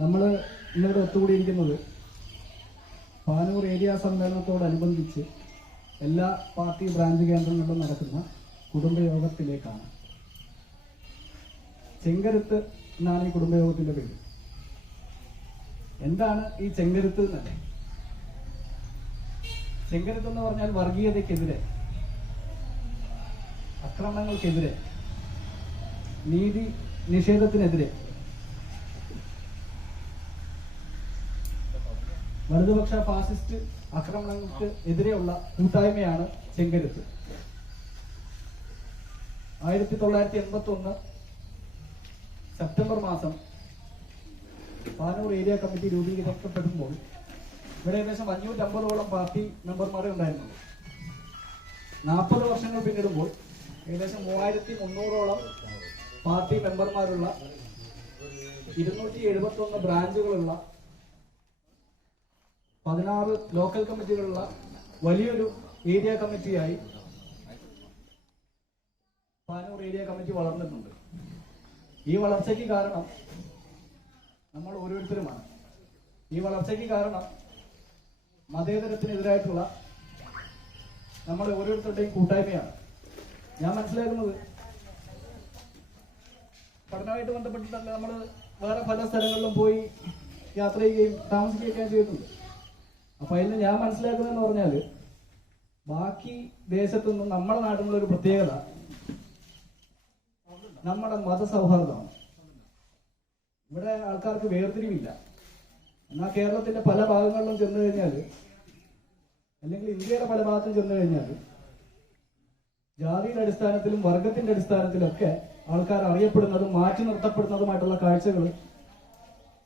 നമ്മൾ ഇന്നിവിടെ ഒത്തുകൂടിയിരിക്കുന്നത് പാനൂർ ഏരിയ സമ്മേളനത്തോടനുബന്ധിച്ച് എല്ലാ പാർട്ടി ബ്രാഞ്ച് കേന്ദ്രങ്ങളിലും നടക്കുന്ന കുടുംബയോഗത്തിലേക്കാണ്. ചെങ്കരുത്ത് എന്നാണ് ഈ കുടുംബയോഗത്തിന്റെ പേര്. എന്താണ് ഈ ചെങ്കരുത്ത് എന്നല്ലേ? ചെങ്കരുത്ത് എന്ന് പറഞ്ഞാൽ വർഗീയതയ്ക്കെതിരെ, ആക്രമണങ്ങൾക്കെതിരെ, നീതി നിഷേധത്തിനെതിരെ, വലതുപക്ഷ ഫാസിസ്റ്റ് ആക്രമണങ്ങൾക്ക് എതിരെയുള്ള കൂട്ടായ്മയാണ് ചെങ്കരുത്ത്. 1981 സെപ്റ്റംബർ മാസം പാനൂർ ഏരിയ കമ്മിറ്റി രൂപീകരിക്കപ്പെടുമ്പോൾ ഇവിടെ ഏകദേശം 550ഓളം പാർട്ടി മെമ്പർമാരെ ഉണ്ടായിരുന്നുള്ളൂ. 40 വർഷങ്ങൾ പിന്നിടുമ്പോൾ ഏകദേശം 3300ഓളം പാർട്ടി മെമ്പർമാരുള്ള 271 ബ്രാഞ്ചുകളുള്ള 16 ലോക്കൽ കമ്മിറ്റികളുള്ള വലിയൊരു ഏരിയ കമ്മിറ്റിയായി പാനൂർ ഏരിയ കമ്മിറ്റി വളർന്നിട്ടുണ്ട്. ഈ വളർച്ചയ്ക്ക് കാരണം നമ്മൾ ഓരോരുത്തരുമാണ്. ഈ വളർച്ചയ്ക്ക് കാരണം മതേതരത്തിനെതിരായിട്ടുള്ള നമ്മുടെ ഓരോരുത്തരുടെയും കൂട്ടായ്മയാണ്. ഞാൻ മനസ്സിലാക്കുന്നത് പഠനമായിട്ട് ബന്ധപ്പെട്ടിട്ടല്ല, നമ്മൾ വേറെ പല സ്ഥലങ്ങളിലും പോയി യാത്ര ചെയ്യുകയും താമസിക്കുകയൊക്കെ ചെയ്യുന്നുണ്ട്. അപ്പൊ അതിന് ഞാൻ മനസ്സിലാക്കുന്നതെന്ന് പറഞ്ഞാല് ബാക്കി ദേശത്തു നിന്നും നമ്മുടെ നാട്ടിലുള്ള ഒരു പ്രത്യേകത നമ്മുടെ മതസൗഹാർദ്ദമാണ്. ഇവിടെ ആൾക്കാർക്ക് വേർതിരിവില്ല. എന്നാൽ കേരളത്തിന്റെ പല ഭാഗങ്ങളിലും ചെന്നു കഴിഞ്ഞാൽ, അല്ലെങ്കിൽ ഇന്ത്യയുടെ പല ഭാഗത്തും ചെന്നു കഴിഞ്ഞാൽ ജാതിയുടെ അടിസ്ഥാനത്തിലും വർഗത്തിന്റെ അടിസ്ഥാനത്തിലൊക്കെ ആൾക്കാർ അറിയപ്പെടുന്നതും മാറ്റി നിർത്തപ്പെടുന്നതുമായിട്ടുള്ള കാഴ്ചകൾ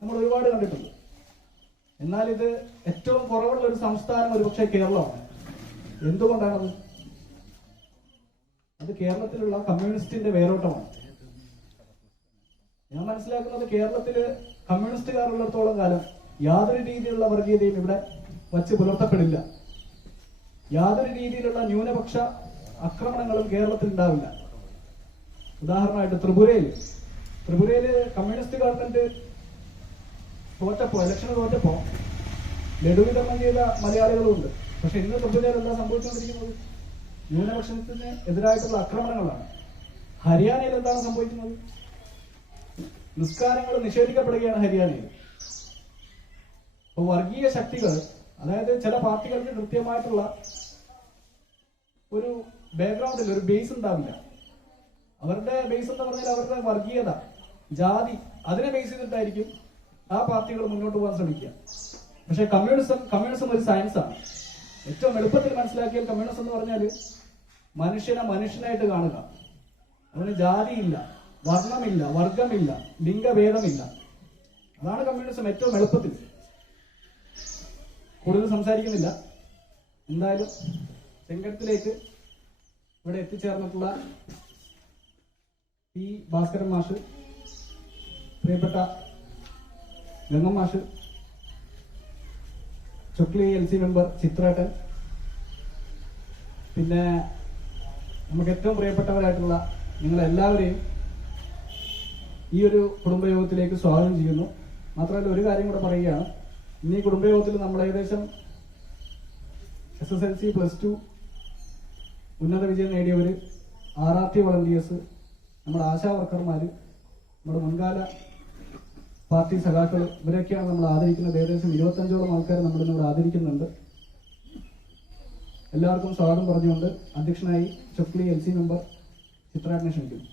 നമ്മൾ ഒരുപാട് കണ്ടിട്ടുണ്ട്. എന്നാൽ ഇത് ഏറ്റവും കുറവുള്ള ഒരു സംസ്ഥാനം ഒരുപക്ഷെ കേരളമാണ്. എന്തുകൊണ്ടാണത്? അത് കേരളത്തിലുള്ള കമ്മ്യൂണിസ്റ്റിന്റെ വേരോട്ടമാണ്. ഞാൻ മനസ്സിലാക്കുന്നത് കേരളത്തില് കമ്മ്യൂണിസ്റ്റുകാർ ഉള്ളിടത്തോളം കാലം യാതൊരു രീതിയിലുള്ള വർഗീയതയും ഇവിടെ വച്ച് പുലർത്തപ്പെടില്ല. യാതൊരു രീതിയിലുള്ള ന്യൂനപക്ഷ ആക്രമണങ്ങളും കേരളത്തിൽ ഉണ്ടാവില്ല. ഉദാഹരണമായിട്ട് ത്രിപുരയില് കമ്മ്യൂണിസ്റ്റ് ഗവൺമെന്റ് ഇലക്ഷന് തോറ്റപ്പോ ലഡു വിതരണം ചെയ്ത മലയാളികളുണ്ട്. പക്ഷെ ഇന്ന് ത്രിപുരയിൽ എന്താ സംഭവിച്ചുകൊണ്ടിരിക്കുന്നത്? ന്യൂനപക്ഷത്തിന് എതിരായിട്ടുള്ള ആക്രമണങ്ങളാണ്. ഹരിയാനയിൽ എന്താണ് സംഭവിക്കുന്നത്? നിസ്കാരങ്ങൾ നിഷേധിക്കപ്പെടുകയാണ് ഹരിയാനയിൽ. അപ്പൊ വർഗീയ ശക്തികൾ, അതായത് ചില പാർട്ടികൾക്ക് കൃത്യമായിട്ടുള്ള ഒരു ബാക്ക്ഗ്രൗണ്ടിൽ ഒരു ബേസ് ഉണ്ടാവില്ല. അവരുടെ ബേസ് എന്ന് പറഞ്ഞാൽ അവരുടെ വർഗീയത, ജാതി, അതിനെ ബേസ് ചെയ്തിട്ടായിരിക്കും ആ പാർട്ടികൾ മുന്നോട്ട് പോകാൻ ശ്രമിക്കുക. പക്ഷെ കമ്മ്യൂണിസം ഒരു സയൻസാണ്. ഏറ്റവും എളുപ്പത്തിൽ മനസ്സിലാക്കിയാൽ കമ്മ്യൂണിസം എന്ന് പറഞ്ഞാൽ മനുഷ്യനെ മനുഷ്യനായിട്ട് കാണുക. അതിന് ജാതിയില്ല, വർണ്ണമില്ല, വർഗമില്ല, ലിംഗഭേദമില്ല. അതാണ് കമ്മ്യൂണിസം ഏറ്റവും എളുപ്പത്തിൽ. കൂടുതൽ സംസാരിക്കുന്നില്ല. എന്തായാലും ചെങ്കരുത്തിലേക്ക് ഇവിടെ എത്തിച്ചേർന്നിട്ടുള്ള പി ഭാസ്കരൻ മാഷ്, പ്രിയപ്പെട്ട ഗംഗം മാഷ്, ചുക്ലി LC മെമ്പർ ചിത്രേട്ടൻ, പിന്നെ നമുക്ക് ഏറ്റവും പ്രിയപ്പെട്ടവരായിട്ടുള്ള നിങ്ങളെല്ലാവരെയും ഈ ഒരു കുടുംബയോഗത്തിലേക്ക് സ്വാഗതം ചെയ്യുന്നു. മാത്രമല്ല ഒരു കാര്യം കൂടെ പറയുകയാണ്. ഇന്ന് ഈ കുടുംബയോഗത്തിൽ നമ്മൾ ഏകദേശം SSLC +2 ഉന്നത വിജയം നേടിയവര്, RRT വളണ്ടിയേഴ്സ്, നമ്മുടെ ആശാ വർക്കർമാര്, നമ്മുടെ മുൻകാല പാർട്ടി സഖാക്കൾ, ഇവരൊക്കെയാണ് നമ്മൾ ആദരിക്കുന്നത്. ഏകദേശം 25ഓളം ആൾക്കാരെ നമ്മളിന്നിവിടെ ആദരിക്കുന്നുണ്ട്. എല്ലാവർക്കും സ്വാഗതം പറഞ്ഞുകൊണ്ട് അധ്യക്ഷനായി ചുക്ലി LC മെമ്പർ ചിത്രേട്ടനെ ക്ഷണിക്കുന്നു.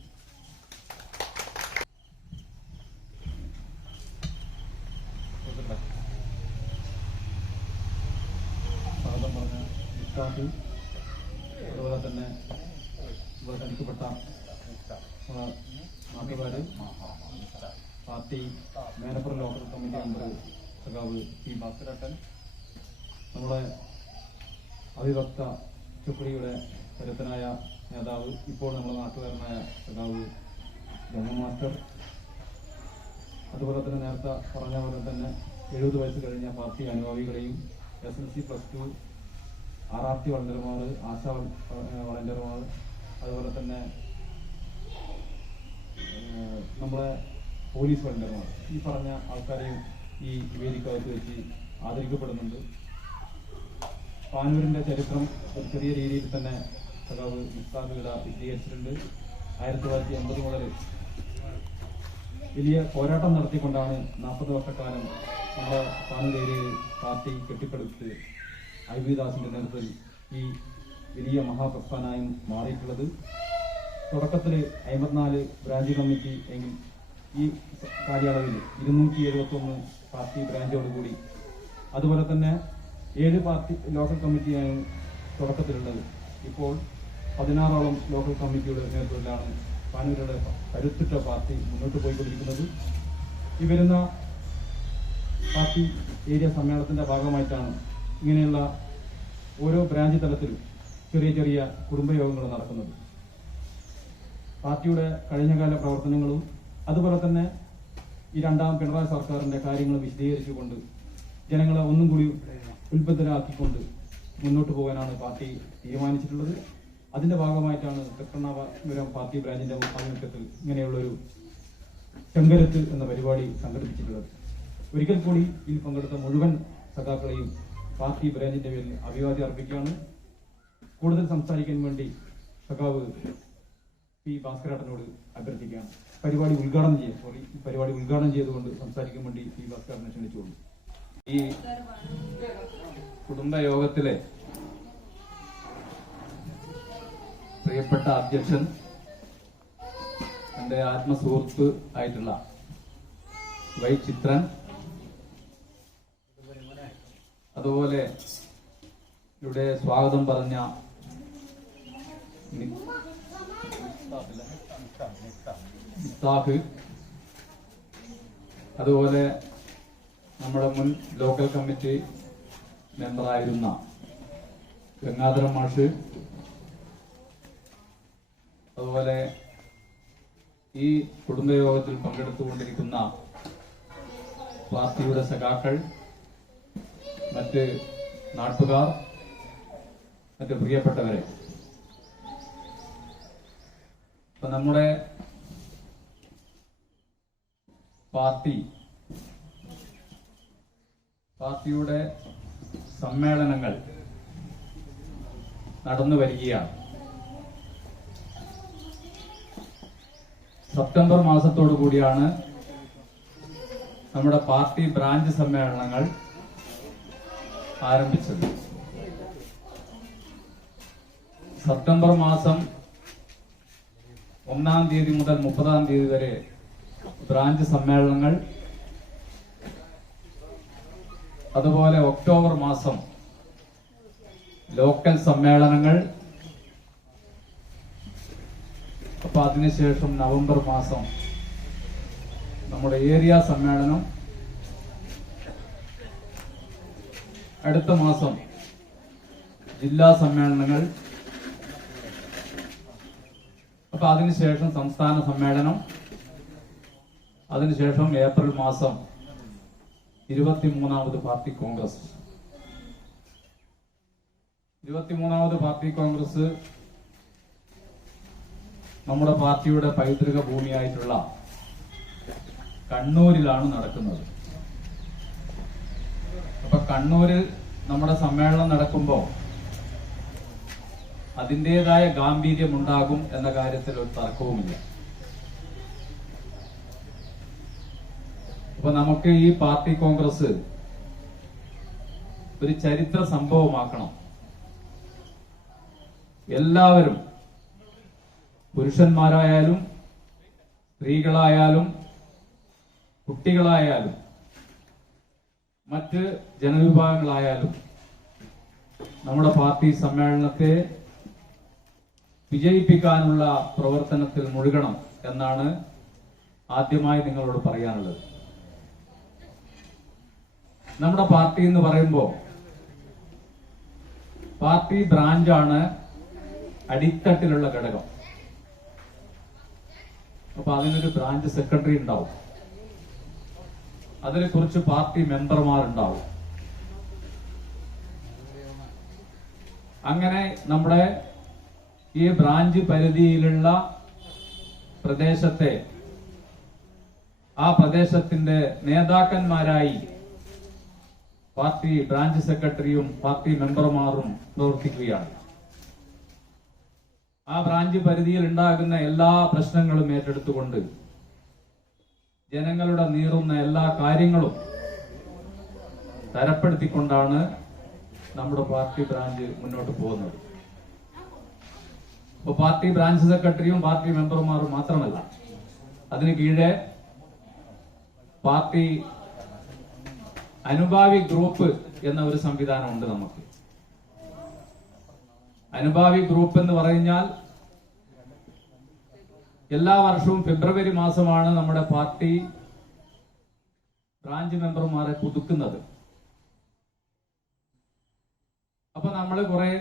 സ്വാഗതം പറഞ്ഞ ഇഷ്ടാഫി, അതുപോലെ തന്നെ ഇവിടെ ക്ഷണിക്കപ്പെട്ട നാട്ടുകാര്, പാർട്ടി മേലപ്പുറം ലോക്കൽ കമ്മിറ്റി മെമ്പർ സഖാവ് പി ഭാസ്കരേട്ടൻ, നമ്മുടെ അവിഭക്ത ചുക്ലിയുടെ കരുത്തനായ നേതാവ്, ഇപ്പോൾ നമ്മുടെ നാട്ടുകാരനായ സഖാവ് ഗംഗം മാസ്റ്റർ, അതുപോലെ തന്നെ നേരത്തെ പറഞ്ഞ പോലെ തന്നെ 70 വയസ്സ് കഴിഞ്ഞ പാർട്ടി അനുഭാവികളെയും SSLC +2 RRT വളണ്ടിയർമാർ, ആശാ വളണ്ടിയർമാർ, അതുപോലെ തന്നെ നമ്മളെ പോലീസ് വളണ്ടിയർമാർ ഈ പറഞ്ഞ ആൾക്കാരെയും ഈ വേദിക്കകത്ത് വെച്ച് ആദരിക്കപ്പെടുന്നുണ്ട്. പാനൂരിന്റെ ചരിത്രം ഒരു ചെറിയ രീതിയിൽ തന്നെ സഖാവ് മുസ്താഖിട വിശദീകരിച്ചിട്ടുണ്ട്. 1980 മുതൽ വലിയ പോരാട്ടം നടത്തിക്കൊണ്ടാണ് 40 വർഷക്കാലം നമ്മുടെ പാനൂർ ഏരിയയിൽ പാർട്ടി കെട്ടിപ്പടുത്ത് ഐ.വി. ദാസിന്റെ നേതൃത്വത്തിൽ ഈ വലിയ മഹാപ്രസ്ഥാനമായും മാറിയിട്ടുള്ളത്. തുടക്കത്തിൽ 54 ബ്രാഞ്ച് കമ്മിറ്റി എങ്കിൽ ഈ കാലയളവിൽ 271 പാർട്ടി ബ്രാഞ്ചോടുകൂടി, അതുപോലെ തന്നെ 7 പാർട്ടി ലോക്കൽ കമ്മിറ്റിയാണ് തുടക്കത്തിലുള്ളത്. ഇപ്പോൾ 16ഓളം ലോക്കൽ കമ്മിറ്റിയുടെ നേതൃത്വത്തിലാണ് പാനൂരുടെ കരുത്തുറ്റ പാർട്ടി മുന്നോട്ട് പോയിക്കൊണ്ടിരിക്കുന്നത്. ഈ വരുന്ന പാർട്ടി ഏരിയ സമ്മേളനത്തിന്റെ ഭാഗമായിട്ടാണ് ഇങ്ങനെയുള്ള ഓരോ ബ്രാഞ്ച് തലത്തിലും ചെറിയ ചെറിയ കുടുംബയോഗങ്ങൾ നടക്കുന്നത്. പാർട്ടിയുടെ കഴിഞ്ഞകാല പ്രവർത്തനങ്ങളും അതുപോലെ തന്നെ ഈ രണ്ടാം പിണറായി സർക്കാരിന്റെ കാര്യങ്ങൾ വിശദീകരിച്ചുകൊണ്ട് ജനങ്ങളെ ഒന്നും കൂടി ഉത്ബുദ്ധരാക്കിക്കൊണ്ട് മുന്നോട്ട് പോകാനാണ് പാർട്ടി തീരുമാനിച്ചിട്ടുള്ളത്. അതിന്റെ ഭാഗമായിട്ടാണ് തൃക്കണ്ണാപുരം പാർട്ടി ബ്രാഞ്ചിന്റെ ആഭിമുഖ്യത്തിൽ ഇങ്ങനെയുള്ളൊരു ചെങ്കരുത്ത് എന്ന പരിപാടി സംഘടിപ്പിച്ചിട്ടുള്ളത്. ഒരിക്കൽ കൂടി ഇതിൽ പങ്കെടുത്ത മുഴുവൻ സഖാക്കളെയും പാർട്ടി ബ്രാഞ്ചിന്റെ പേരിൽ അഭിവാദ്യം അർപ്പിക്കുകയാണ്. കൂടുതൽ സംസാരിക്കാൻ വേണ്ടി സഖാവ് പി ഭാസ്കരേട്ടനോട് അഭ്യർത്ഥിക്കുകയാണ്. പരിപാടി ഉദ്ഘാടനം ചെയ്തുകൊണ്ട് സംസാരിക്കാൻ വേണ്ടി പി ഭാസ്കരനെ ക്ഷണിച്ചുകൊള്ളു. ഈ കുടുംബയോഗത്തിലെ പ്രിയപ്പെട്ട അധ്യക്ഷൻ, എന്റെ ആത്മസുഹൃത്ത് ആയിട്ടുള്ള വൈ ചിത്രൻ, അതുപോലെ ഇവിടെ സ്വാഗതം പറഞ്ഞ ഇഫ്താഖ്, അതുപോലെ നമ്മുടെ മുൻ ലോക്കൽ കമ്മിറ്റി മെമ്പറായിരുന്ന ഗംഗാധരൻ മാഷ്, അതുപോലെ ഈ കുടുംബയോഗത്തിൽ പങ്കെടുത്തുകൊണ്ടിരിക്കുന്ന പാർട്ടിയുടെ സഖാക്കൾ, മറ്റ് നാട്ടുകാർ, മറ്റ് പ്രിയപ്പെട്ടവരെ, ഇപ്പൊ നമ്മുടെ പാർട്ടിയുടെ സമ്മേളനങ്ങൾ നടന്നു വരികയാണ്. സെപ്റ്റംബർ മാസത്തോടു കൂടിയാണ് നമ്മുടെ പാർട്ടി ബ്രാഞ്ച് സമ്മേളനങ്ങൾ ആരംഭിച്ചത്. സെപ്റ്റംബർ മാസം 1-ാം തീയതി മുതൽ 30-ാം തീയതി വരെ ബ്രാഞ്ച് സമ്മേളനങ്ങൾ, അതുപോലെ ഒക്ടോബർ മാസം ലോക്കൽ സമ്മേളനങ്ങൾ, അപ്പൊ അതിനുശേഷം നവംബർ മാസം നമ്മുടെ ഏരിയ സമ്മേളനം, അടുത്ത മാസം ജില്ലാ സമ്മേളനങ്ങൾ, അപ്പൊ അതിനുശേഷം സംസ്ഥാന സമ്മേളനം, അതിനുശേഷം ഏപ്രിൽ മാസം 23ാമത് പാർട്ടി കോൺഗ്രസ്. 23ാമത് പാർട്ടി കോൺഗ്രസ് നമ്മുടെ പാർട്ടിയുടെ പൈതൃക ഭൂമിയായിട്ടുള്ള കണ്ണൂരിലാണ് നടക്കുന്നത്. അപ്പൊ കണ്ണൂരിൽ നമ്മുടെ സമ്മേളനം നടക്കുമ്പോൾ അതിൻ്റെതായ ഗാംഭീര്യം ഉണ്ടാകും എന്ന കാര്യത്തിൽ ഒരു തർക്കവുമില്ല. അപ്പൊ നമുക്ക് ഈ പാർട്ടി കോൺഗ്രസ് ഒരു ചരിത്ര സംഭവമാക്കണം. എല്ലാവരും, പുരുഷന്മാരായാലും സ്ത്രീകളായാലും കുട്ടികളായാലും മറ്റ് ജനവിഭാഗങ്ങളായാലും നമ്മുടെ പാർട്ടി സമ്മേളനത്തെ വിജയിപ്പിക്കാനുള്ള പ്രവർത്തനത്തിൽ മുഴുകണം എന്നാണ് ആദ്യമായി നിങ്ങളോട് പറയാനുള്ളത്. നമ്മുടെ പാർട്ടി എന്ന് പറയുമ്പോൾ പാർട്ടി ബ്രാഞ്ചാണ് അടിത്തട്ടിലുള്ള ഘടകം. അപ്പൊ അതിനൊരു ബ്രാഞ്ച് സെക്രട്ടറി ഉണ്ടാവും, അതിനെ കുറിച്ച് പാർട്ടി മെമ്പർമാരുണ്ടാവും. അങ്ങനെ നമ്മുടെ ഈ ബ്രാഞ്ച് പരിധിയിലുള്ള പ്രദേശത്തെ ആ പ്രദേശത്തിന്റെ നേതാക്കന്മാരായി പാർട്ടി ബ്രാഞ്ച് സെക്രട്ടറിയും പാർട്ടി മെമ്പർമാരും പ്രവർത്തിക്കുകയാണ്. ആ ബ്രാഞ്ച് പരിധിയിൽ ഉണ്ടാകുന്ന എല്ലാ പ്രശ്നങ്ങളും ഏറ്റെടുത്തുകൊണ്ട് ജനങ്ങളുടെ നീറുന്ന എല്ലാ കാര്യങ്ങളും തരപ്പെടുത്തിക്കൊണ്ടാണ് നമ്മുടെ പാർട്ടി ബ്രാഞ്ച് മുന്നോട്ട് പോകുന്നത്. ഇപ്പൊ പാർട്ടി ബ്രാഞ്ച് സെക്രട്ടറിയും പാർട്ടി മെമ്പർമാരും മാത്രമല്ല, അതിന് കീഴെ പാർട്ടി അനുഭാവി ഗ്രൂപ്പ് എന്ന ഒരു സംവിധാനമുണ്ട്. നമുക്ക് അനുഭാവി ഗ്രൂപ്പ് എന്ന് പറഞ്ഞാൽ എല്ലാ വർഷവും ഫെബ്രുവരി മാസമാണ് നമ്മുടെ പാർട്ടി ബ്രാഞ്ച് മെമ്പർമാരെ പുതുക്കുന്നത്. അപ്പൊ നമ്മൾ കുറെ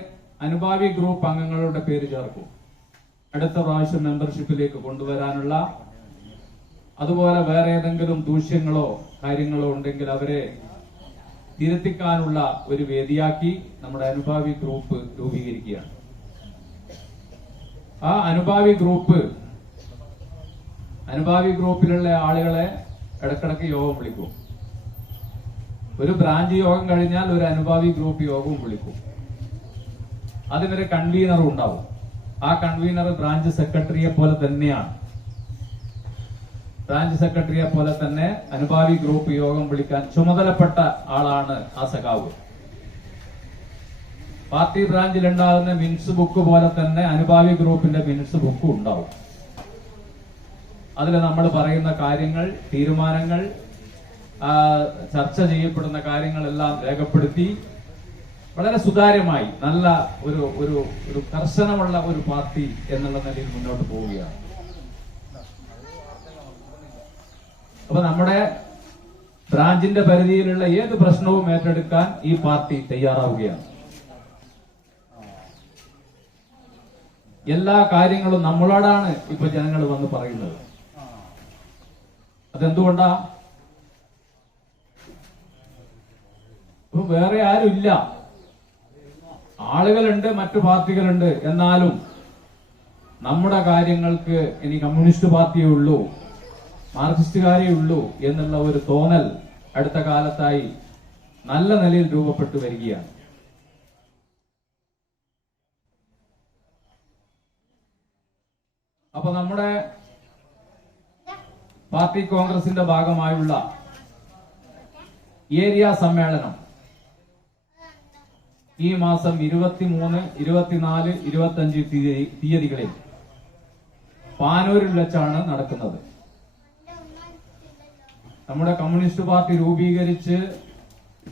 അനുഭാവി ഗ്രൂപ്പ് അംഗങ്ങളുടെ പേര് ചേർക്കും, അടുത്ത പ്രാവശ്യം മെമ്പർഷിപ്പിലേക്ക് കൊണ്ടുവരാനുള്ള. അതുപോലെ വേറെ ഏതെങ്കിലും ദൂഷ്യങ്ങളോ കാര്യങ്ങളോ ഉണ്ടെങ്കിൽ അവരെ തിരുത്തിക്കാനുള്ള ഒരു വേദിയാക്കി നമ്മുടെ അനുഭാവി ഗ്രൂപ്പ് രൂപീകരിക്കുകയാണ്. ആ അനുഭാവി ഗ്രൂപ്പിലുള്ള ആളുകളെ ഇടക്കിടക്ക് യോഗം വിളിക്കും. ഒരു ബ്രാഞ്ച് യോഗം കഴിഞ്ഞാൽ ഒരു അനുഭാവി ഗ്രൂപ്പ് യോഗവും വിളിക്കും. അതിനൊരു കൺവീനറും ഉണ്ടാവും. ആ കൺവീനർ ബ്രാഞ്ച് സെക്രട്ടറിയെ പോലെ തന്നെയാണ്. ബ്രാഞ്ച് സെക്രട്ടറിയെ പോലെ തന്നെ അനുഭാവി ഗ്രൂപ്പ് യോഗം വിളിക്കാൻ ചുമതലപ്പെട്ട ആളാണ് ആ സഖാവ്. പാർട്ടി ബ്രാഞ്ചിൽ ഉണ്ടാകുന്ന മിനിറ്റ്സ് ബുക്ക് പോലെ തന്നെ അനുഭാവി ഗ്രൂപ്പിന്റെ മിനിറ്റ്സ് ബുക്കും ഉണ്ടാവും. അതിൽ നമ്മൾ പറയുന്ന കാര്യങ്ങൾ, തീരുമാനങ്ങൾ, ചർച്ച ചെയ്യപ്പെടുന്ന കാര്യങ്ങളെല്ലാം രേഖപ്പെടുത്തി വളരെ സുതാര്യമായി നല്ല ഒരു കർശനമുള്ള ഒരു പാർട്ടി എന്നുള്ള നിലയിൽ മുന്നോട്ട് പോവുകയാണ്. അപ്പൊ നമ്മുടെ ബ്രാഞ്ചിന്റെ പരിധിയിലുള്ള ഏത് പ്രശ്നവും ഏറ്റെടുക്കാൻ ഈ പാർട്ടി തയ്യാറാവുകയാണ്. എല്ലാ കാര്യങ്ങളും നമ്മളോടാണ് ഇപ്പൊ ജനങ്ങൾ വന്ന് പറയുന്നത്. അതെന്തുകൊണ്ടാ? ഇപ്പൊ വേറെ ആരുമില്ല, ആളുകളുണ്ട്, മറ്റു പാർട്ടികളുണ്ട്. എന്നാലും നമ്മുടെ കാര്യങ്ങൾക്ക് ഇനി കമ്മ്യൂണിസ്റ്റ് പാർട്ടിയേ ഉള്ളൂ, മാർക്സിസ്റ്റുകാരേ ഉള്ളൂ എന്നുള്ള ഒരു തോന്നൽ അടുത്ത കാലത്തായി നല്ല നിലയിൽ രൂപപ്പെട്ടു വരികയാണ്. അപ്പൊ നമ്മുടെ പാർട്ടി കോൺഗ്രസിന്റെ ഭാഗമായുള്ള ഏരിയ സമ്മേളനം ഈ മാസം 23, 24, 25 തീയതികളിൽ പാനൂരിൽ വെച്ചാണ് നടക്കുന്നത്. നമ്മുടെ കമ്മ്യൂണിസ്റ്റ് പാർട്ടി രൂപീകരിച്ച്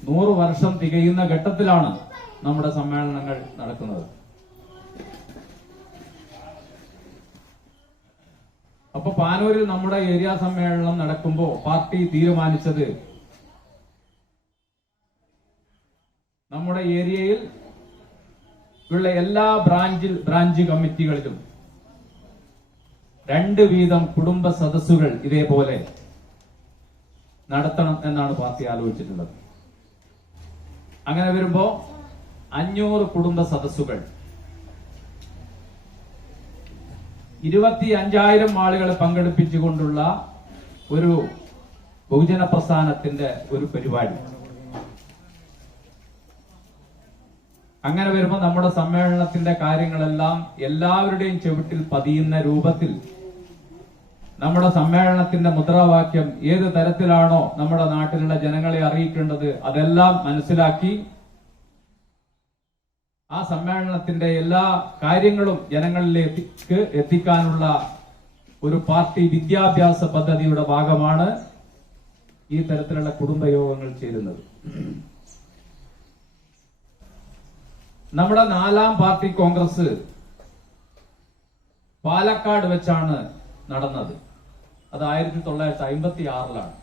100 വർഷം തികയുന്ന ഘട്ടത്തിലാണ് നമ്മുടെ സമ്മേളനങ്ങൾ നടക്കുന്നത്. അപ്പൊ പാനൂരിൽ നമ്മുടെ ഏരിയ സമ്മേളനം നടക്കുമ്പോൾ പാർട്ടി തീരുമാനിച്ചത് നമ്മുടെ ഏരിയയിൽ ഉള്ള എല്ലാ ബ്രാഞ്ച് കമ്മിറ്റികളിലും 2 വീതം കുടുംബ സദസ്സുകൾ ഇതേപോലെ നടത്തണം എന്നാണ് പാർട്ടി ആലോചിച്ചിട്ടുള്ളത്. അങ്ങനെ വരുമ്പോ 500 കുടുംബ സദസ്സുകൾ, 25,000 ആളുകളെ പങ്കെടുപ്പിച്ചുകൊണ്ടുള്ള ഒരു ബഹുജന പ്രസ്ഥാനത്തിന്റെ ഒരു പരിപാടി. അങ്ങനെ വരുമ്പോൾ നമ്മുടെ സമ്മേളനത്തിന്റെ കാര്യങ്ങളെല്ലാം എല്ലാവരുടെയും ചുവട്ടിൽ പതിയുന്ന രൂപത്തിൽ നമ്മുടെ സമ്മേളനത്തിന്റെ മുദ്രാവാക്യം ഏത് തരത്തിലാണോ നമ്മുടെ നാട്ടിലുള്ള ജനങ്ങളെ അറിയിക്കേണ്ടത് അതെല്ലാം മനസ്സിലാക്കി ആ സമ്മേളനത്തിന്റെ എല്ലാ കാര്യങ്ങളും ജനങ്ങളിലേക്ക് എത്തിക്കാനുള്ള ഒരു പാർട്ടി വിദ്യാഭ്യാസ പദ്ധതിയുടെ ഭാഗമാണ് ഈ തരത്തിലുള്ള കുടുംബയോഗങ്ങൾ ചേരുന്നത്. നമ്മുടെ 4ാം പാർട്ടി കോൺഗ്രസ് പാലക്കാട് വെച്ചാണ് നടന്നത്. അത് 1956-ലാണ്.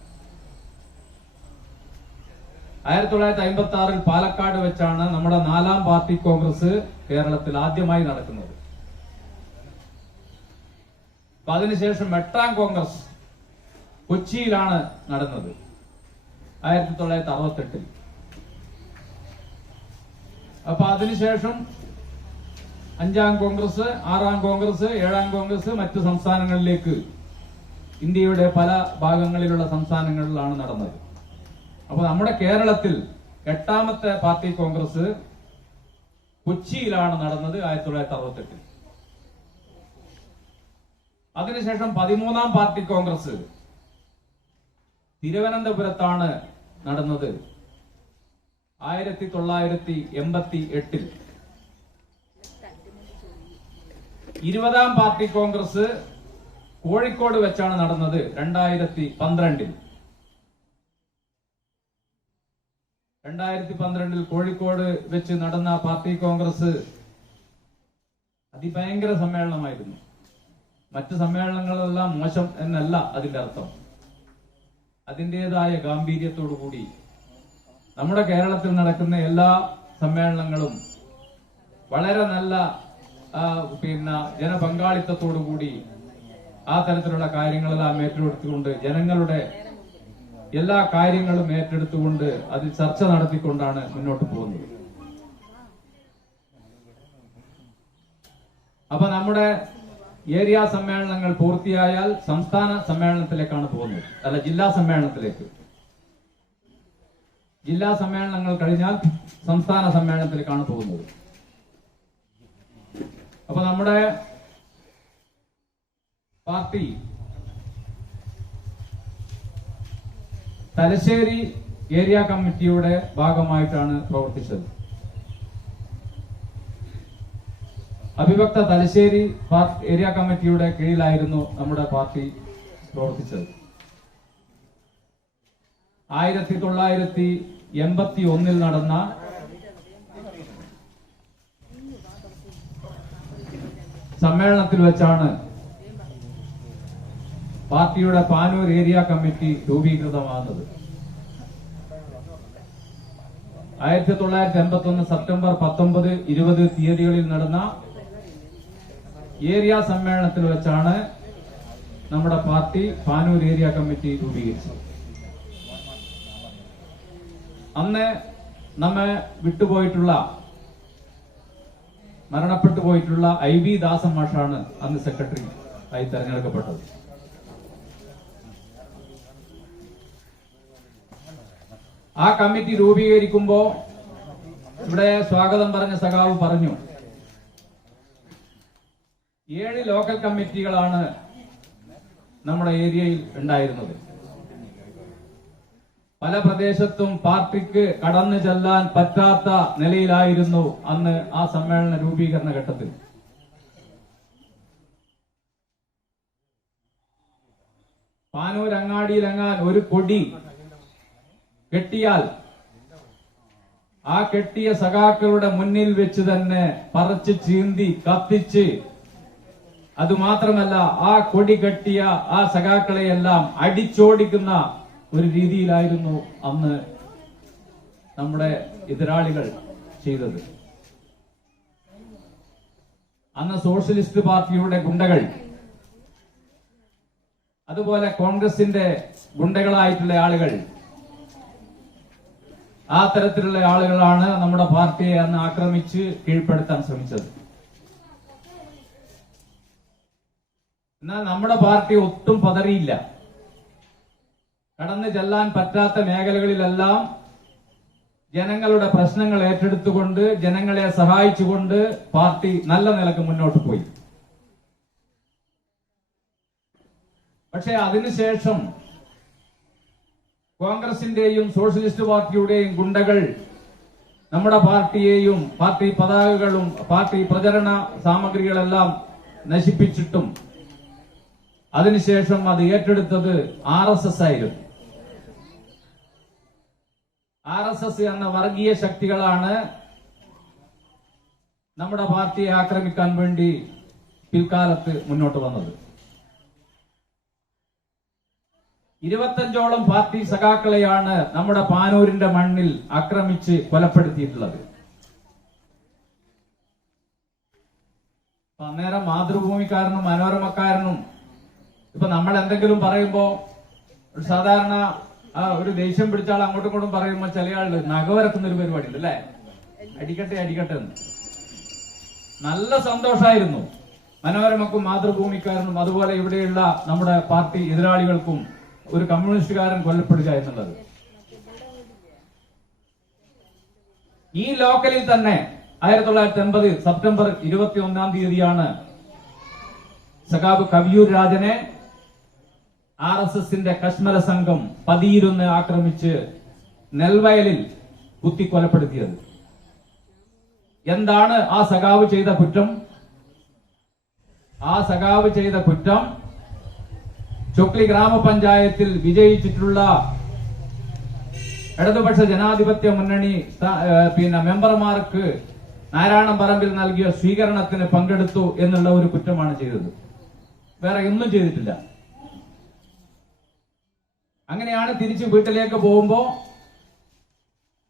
1956-ൽ പാലക്കാട് വെച്ചാണ് നമ്മുടെ 4ാം പാർട്ടി കോൺഗ്രസ് കേരളത്തിൽ ആദ്യമായി നടക്കുന്നത്. അപ്പൊ അതിനുശേഷം 8ാം കോൺഗ്രസ് കൊച്ചിയിലാണ് നടന്നത് 1968-ൽ. അപ്പൊ അതിനുശേഷം 5ാം കോൺഗ്രസ്, 6ാം കോൺഗ്രസ്, 7ാം കോൺഗ്രസ് മറ്റു സംസ്ഥാനങ്ങളിലേക്ക് ഇന്ത്യയുടെ പല ഭാഗങ്ങളിലുള്ള സംസ്ഥാനങ്ങളിലാണ് നടന്നത്. അപ്പൊ നമ്മുടെ കേരളത്തിൽ 8ാമത്തെ പാർട്ടി കോൺഗ്രസ് കൊച്ചിയിലാണ് നടന്നത് 1968. അതിനുശേഷം 13ാം പാർട്ടി കോൺഗ്രസ് തിരുവനന്തപുരത്താണ് നടന്നത് 1988. 20ാം പാർട്ടി കോൺഗ്രസ് കോഴിക്കോട് വെച്ചാണ് നടന്നത് 2012. 2012 കോഴിക്കോട് വെച്ച് നടന്ന പാർട്ടി കോൺഗ്രസ് അതിഭയങ്കര സമ്മേളനമായിരുന്നു. മറ്റ് സമ്മേളനങ്ങളെല്ലാം മോശം എന്നല്ല അതിന്റെ അർത്ഥം. അതിൻ്റെതായ ഗാംഭീര്യത്തോടുകൂടി നമ്മുടെ കേരളത്തിൽ നടക്കുന്ന എല്ലാ സമ്മേളനങ്ങളും വളരെ നല്ല ജനപങ്കാളിത്തത്തോടുകൂടി ആ തരത്തിലുള്ള കാര്യങ്ങളെല്ലാം ഏറ്റെടുത്തുകൊണ്ട് ജനങ്ങളുടെ എല്ലാ കാര്യങ്ങളും ഏറ്റെടുത്തുകൊണ്ട് അതിൽ ചർച്ച നടത്തിക്കൊണ്ടാണ് മുന്നോട്ട് പോകുന്നത്. അപ്പൊ നമ്മുടെ ഏരിയ സമ്മേളനങ്ങൾ പൂർത്തിയായാൽ സംസ്ഥാന സമ്മേളനത്തിലേക്കാണ് പോകുന്നത്, അല്ല ജില്ലാ സമ്മേളനത്തിലേക്ക്. ജില്ലാ സമ്മേളനങ്ങൾ കഴിഞ്ഞാൽ സംസ്ഥാന സമ്മേളനത്തിലേക്കാണ് പോകുന്നത്. അപ്പൊ നമ്മുടെ പാർട്ടി തലശ്ശേരി ഏരിയ കമ്മിറ്റിയുടെ ഭാഗമായിട്ടാണ് പ്രവർത്തിച്ചത്. അവിഭക്ത തലശ്ശേരി ഏരിയ കമ്മിറ്റിയുടെ കീഴിലായിരുന്നു നമ്മുടെ പാർട്ടി പ്രവർത്തിച്ചത്. 1981 നടന്ന സമ്മേളനത്തിൽ വെച്ചാണ് പാർട്ടിയുടെ പാനൂർ ഏരിയ കമ്മിറ്റി രൂപീകൃതമാകുന്നത്. 1981 സെപ്റ്റംബർ 19, 20 തീയതികളിൽ നടന്ന ഏരിയ സമ്മേളനത്തിൽ വെച്ചാണ് നമ്മുടെ പാർട്ടി പാനൂർ ഏരിയ കമ്മിറ്റി രൂപീകരിച്ചത്. അന്ന് നമ്മെ വിട്ടുപോയിട്ടുള്ള മരണപ്പെട്ടു പോയിട്ടുള്ള IB ദാസൻ മാഷാണ് അന്ന് സെക്രട്ടറി ആയി തെരഞ്ഞെടുക്കപ്പെട്ടത്. ആ കമ്മിറ്റി രൂപീകരിക്കുമ്പോ ഇവിടെ സ്വാഗതം പറഞ്ഞ സഖാവ് പറഞ്ഞു 7 ലോക്കൽ കമ്മിറ്റികളാണ് നമ്മുടെ ഏരിയയിൽ ഉണ്ടായിരുന്നത്. പല പ്രദേശത്തും പാർട്ടിക്ക് കടന്നു ചെല്ലാൻ പറ്റാത്ത നിലയിലായിരുന്നു അന്ന് ആ സമ്മേളന രൂപീകരണ ഘട്ടത്തിൽ. പാനൂർ അങ്ങാടിയിലെങ്ങാൻ ഒരു കൊടി കെട്ടിയാൽ ആ കെട്ടിയ സഖാക്കളുടെ മുന്നിൽ വെച്ച് തന്നെ പറിച്ച് ചീന്തി കത്തിച്ച്, അതുമാത്രമല്ല ആ കൊടി കെട്ടിയ ആ സഖാക്കളെയെല്ലാം അടിച്ചോടിക്കുന്ന ഒരു രീതിയിലായിരുന്നു അന്ന് നമ്മുടെ എതിരാളികൾ ചെയ്തത്. അന്ന് സോഷ്യലിസ്റ്റ് പാർട്ടിയുടെ ഗുണ്ടകൾ, അതുപോലെ കോൺഗ്രസിന്റെ ഗുണ്ടകളായിട്ടുള്ള ആളുകൾ, ആ തരത്തിലുള്ള ആളുകളാണ് നമ്മുടെ പാർട്ടിയെ അന്ന് ആക്രമിച്ച് കീഴ്പ്പെടുത്താൻ ശ്രമിച്ചത്. എന്നാൽ നമ്മുടെ പാർട്ടി ഒട്ടും പതറിയില്ല. കടന്നു ചെല്ലാൻ പറ്റാത്ത മേഖലകളിലെല്ലാം ജനങ്ങളുടെ പ്രശ്നങ്ങൾ ഏറ്റെടുത്തുകൊണ്ട് ജനങ്ങളെ സഹായിച്ചുകൊണ്ട് പാർട്ടി നല്ല നിലക്ക് മുന്നോട്ട് പോയി. പക്ഷേ അതിനുശേഷം കോൺഗ്രസിന്റെയും സോഷ്യലിസ്റ്റ് പാർട്ടിയുടെയും ഗുണ്ടകൾ നമ്മുടെ പാർട്ടിയെയും പാർട്ടി പതാകകളും പാർട്ടി പ്രചരണ സാമഗ്രികളെല്ലാം നശിപ്പിച്ചിട്ടും അതിനുശേഷം അത് ഏറ്റെടുത്തത് RSS ആയിരുന്നു. RSS എന്ന വർഗീയ ശക്തികളാണ് നമ്മുടെ പാർട്ടിയെ ആക്രമിക്കാൻ വേണ്ടി പിൽക്കാലത്ത് മുന്നോട്ട് വന്നത്. 25ഓളം പാർട്ടി സഖാക്കളെയാണ് നമ്മുടെ പാനൂരിന്റെ മണ്ണിൽ ആക്രമിച്ച് കൊലപ്പെടുത്തിയിട്ടുള്ളത്. അന്നേരം മാതൃഭൂമിക്കാരനും മനോരമക്കാരനും ഇപ്പൊ നമ്മൾ എന്തെങ്കിലും പറയുമ്പോ സാധാരണ ഒരു ദേഷ്യം പിടിച്ചാൽ അങ്ങോട്ടും ഇങ്ങോട്ടും പറയുമ്പോ ചില ആള് നഖവരക്കുന്ന ഒരു പരിപാടി ഉണ്ട് അല്ലേ, അടിക്കട്ടെ അടിക്കട്ടെ എന്ന്. നല്ല സന്തോഷമായിരുന്നു. മനോരമക്കും മാതൃഭൂമിക്കാരനും അതുപോലെ ഇവിടെയുള്ള നമ്മുടെ പാർട്ടി എതിരാളികൾക്കും ഒരു കമ്മ്യൂണിസ്റ്റുകാരൻ കൊല്ലപ്പെടുക എന്നുള്ളത്. ഈ ലോക്കലിൽ തന്നെ 1980 സെപ്റ്റംബർ 21 സഖാബ് കവിയൂർ രാജനെ RSSന്റെ കശ്മല സംഘം പതിയിരുന്ന് ആക്രമിച്ച് നെൽവയലിൽ കുത്തിക്കൊലപ്പെടുത്തിയത്. എന്താണ് ആ സഖാവ് ചെയ്ത കുറ്റം? ആ സഖാവ് ചെയ്ത കുറ്റം ചൊക്ലി ഗ്രാമപഞ്ചായത്തിൽ വിജയിച്ചിട്ടുള്ള ഇടതുപക്ഷ ജനാധിപത്യ മുന്നണി മെമ്പർമാർക്ക് നാരായണ പറമ്പിൽ നൽകിയ സ്വീകരണത്തിന് പങ്കെടുത്തു എന്നുള്ള ഒരു കുറ്റമാണ് ചെയ്തത്. വേറെ ഒന്നും ചെയ്തിട്ടില്ല. അങ്ങനെയാണ് തിരിച്ച് വീട്ടിലേക്ക് പോകുമ്പോ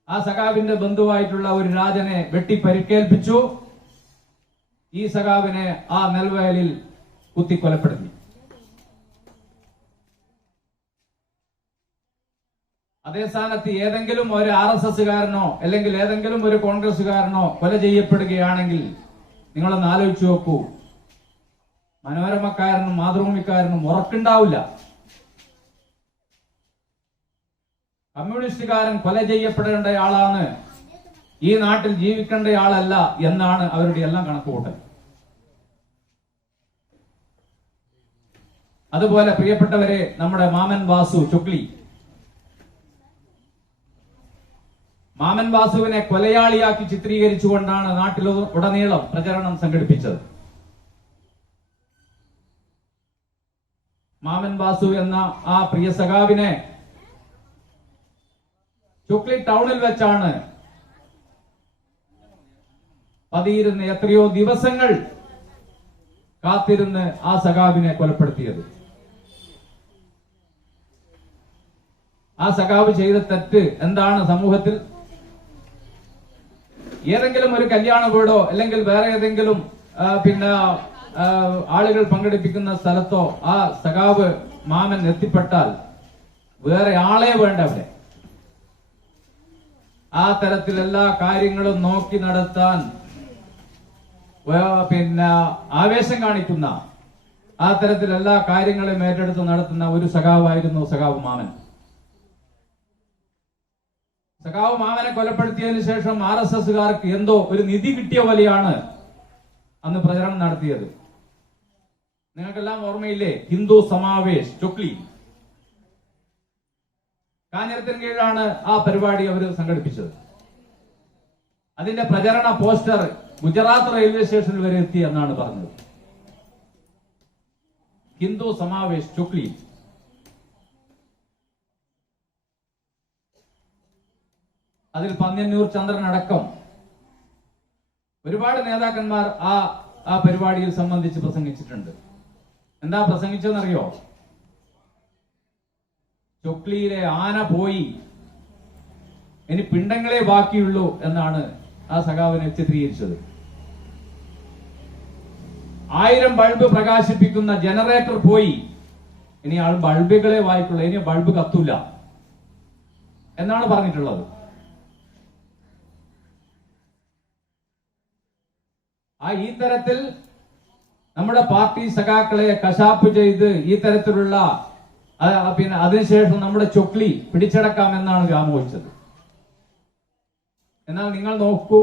ആ സഖാവിന്റെ ബന്ധുവായിട്ടുള്ള ഒരു രാജനെ വെട്ടി പരിക്കേൽപ്പിച്ചു. ഈ സഖാവിനെ ആ നെൽവയലിൽ കുത്തിക്കൊലപ്പെടുത്തി. അതേ സ്ഥാനത്ത് ഏതെങ്കിലും ഒരു RSSകാരനോ അല്ലെങ്കിൽ ഏതെങ്കിലും ഒരു കോൺഗ്രസുകാരനോ കൊല ചെയ്യപ്പെടുകയാണെങ്കിൽ നിങ്ങളൊന്ന് ആലോചിച്ചു നോക്കൂ. മനോരമക്കാരനും മാതൃഭൂമിക്കാരനും ഉറക്കുണ്ടാവില്ല. കമ്മ്യൂണിസ്റ്റുകാരൻ കൊല ചെയ്യപ്പെടേണ്ടയാളാണ്, ഈ നാട്ടിൽ ജീവിക്കേണ്ടയാളല്ല എന്നാണ് അവരുടെ എല്ലാം കണക്കുകൂട്ടൽ. അതുപോലെ പ്രിയപ്പെട്ടവരെ, നമ്മുടെ മാമൻ വാസു ചൊക്ലി, മാമൻ വാസുവിനെ കൊലയാളിയാക്കി ചിത്രീകരിച്ചുകൊണ്ടാണ് നാട്ടിൽ ഉടനീളം പ്രചരണം സംഘടിപ്പിച്ചത്. മാമൻ വാസു എന്ന ആ പ്രിയ സഖാവിനെ ചൊക്ലി ടൗണിൽ വെച്ചാണ് പതിയിരുന്ന് എത്രയോ ദിവസങ്ങൾ കാത്തിരുന്ന് ആ സഖാവിനെ കൊലപ്പെടുത്തിയത്. ആ സഖാവ് ചെയ്ത തെറ്റ് എന്താണ്? സമൂഹത്തിൽ ഏതെങ്കിലും ഒരു കല്യാണ വീടോ അല്ലെങ്കിൽ വേറെ ഏതെങ്കിലും ആളുകൾ പങ്കെടുപ്പിക്കുന്ന സ്ഥലത്തോ ആ സഖാവ് മാമൻ എത്തിപ്പെട്ടാൽ വേറെ ആളെ വേണ്ട അവിടെ. ആ തരത്തിൽ എല്ലാ കാര്യങ്ങളും നോക്കി നടത്താൻ ആവേശം കാണിക്കുന്ന, ആ തരത്തിൽ എല്ലാ കാര്യങ്ങളും ഏറ്റെടുത്ത് നടത്തുന്ന ഒരു സഖാവായിരുന്നു സഖാവ് മാമൻ. സഖാവ് മാമനെ കൊലപ്പെടുത്തിയതിനു ശേഷം RSSകാർക്ക് എന്തോ ഒരു നിധി കിട്ടിയ പോലെയാണ് അന്ന് പ്രചരണം നടത്തിയത്. നിങ്ങൾക്കെല്ലാം ഓർമ്മയില്ലേ? ഹിന്ദു സമാവേശ് ചൊക്ലി, കാഞ്ഞിരത്തിന് കീഴിലാണ് ആ പരിപാടി അവർ സംഘടിപ്പിച്ചത്. അതിന്റെ പ്രചരണ പോസ്റ്റർ ഗുജറാത്ത് റെയിൽവേ സ്റ്റേഷനിൽ വരെ എത്തി എന്നാണ് പറഞ്ഞത്. ഹിന്ദു സമാവേശ് ചൊക്ലി. അതിൽ പന്ന്യന്നൂർ ചന്ദ്രൻ അടക്കം ഒരുപാട് നേതാക്കന്മാർ ആ പരിപാടിയിൽ സംബന്ധിച്ച് പ്രസംഗിച്ചിട്ടുണ്ട്. എന്താ പ്രസംഗിച്ചതെന്നറിയോ? ചൊക്ലിയിലെ ആന പോയി, ഇനി പിണ്ടങ്ങളെ ബാക്കിയുള്ളൂ എന്നാണ് ആ സഖാവിനെ ചിത്രീകരിച്ചത്. 1000 ബൾബ് പ്രകാശിപ്പിക്കുന്ന ജനറേറ്റർ പോയി, ഇനി ആൾ ബൾബുകളെ വായിക്കുള്ളൂ, ഇനി ബൾബ് കത്തൂല എന്നാണ് പറഞ്ഞിട്ടുള്ളത്. ഈ തരത്തിൽ നമ്മുടെ പാർട്ടി സഖാക്കളെ കശാപ്പ് ചെയ്ത് ഈ തരത്തിലുള്ള അതിനുശേഷം നമ്മുടെ ചൊക്ലി പിടിച്ചടക്കാമെന്നാണ് വ്യാമോഹിച്ചത്. എന്നാൽ നിങ്ങൾ നോക്കൂ,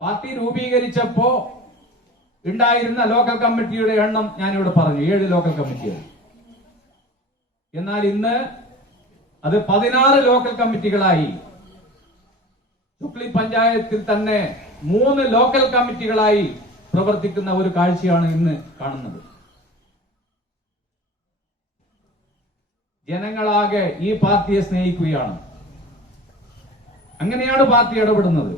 പാർട്ടി രൂപീകരിച്ചപ്പോ ഉണ്ടായിരുന്ന ലോക്കൽ കമ്മിറ്റിയുടെ എണ്ണം ഞാനിവിടെ പറഞ്ഞു, 7 ലോക്കൽ കമ്മിറ്റികൾ. എന്നാൽ ഇന്ന് അത് 16 ലോക്കൽ കമ്മിറ്റികളായി. ചൊക്ലി പഞ്ചായത്തിൽ തന്നെ 3 ലോക്കൽ കമ്മിറ്റികളായി പ്രവർത്തിക്കുന്ന ഒരു കാഴ്ചയാണ് ഇന്ന് കാണുന്നത്. ജനങ്ങളാകെ ഈ പാർട്ടിയെ സ്നേഹിക്കുകയാണ്. അങ്ങനെയാണ് പാർട്ടി ഇടപെടുന്നത്.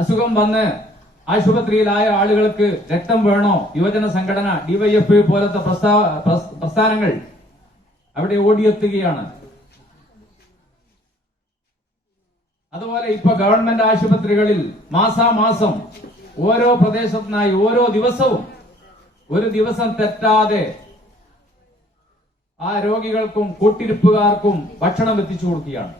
അസുഖം വന്ന് ആശുപത്രിയിലായ ആളുകൾക്ക് രക്തം വേണോ, യുവജന സംഘടന DYFI പോലത്തെ പ്രസ്ഥാനങ്ങൾ അവിടെ ഓടിയെത്തുകയാണ്. അതുപോലെ ഇപ്പൊ ഗവൺമെന്റ് ആശുപത്രികളിൽ മാസാമാസം ഓരോ പ്രദേശത്തിനായി ഓരോ ദിവസവും ഒരു ദിവസം തെറ്റാതെ ആ രോഗികൾക്കും കൂട്ടിരിപ്പുകാർക്കും ഭക്ഷണം എത്തിച്ചു കൊടുക്കുകയാണ്.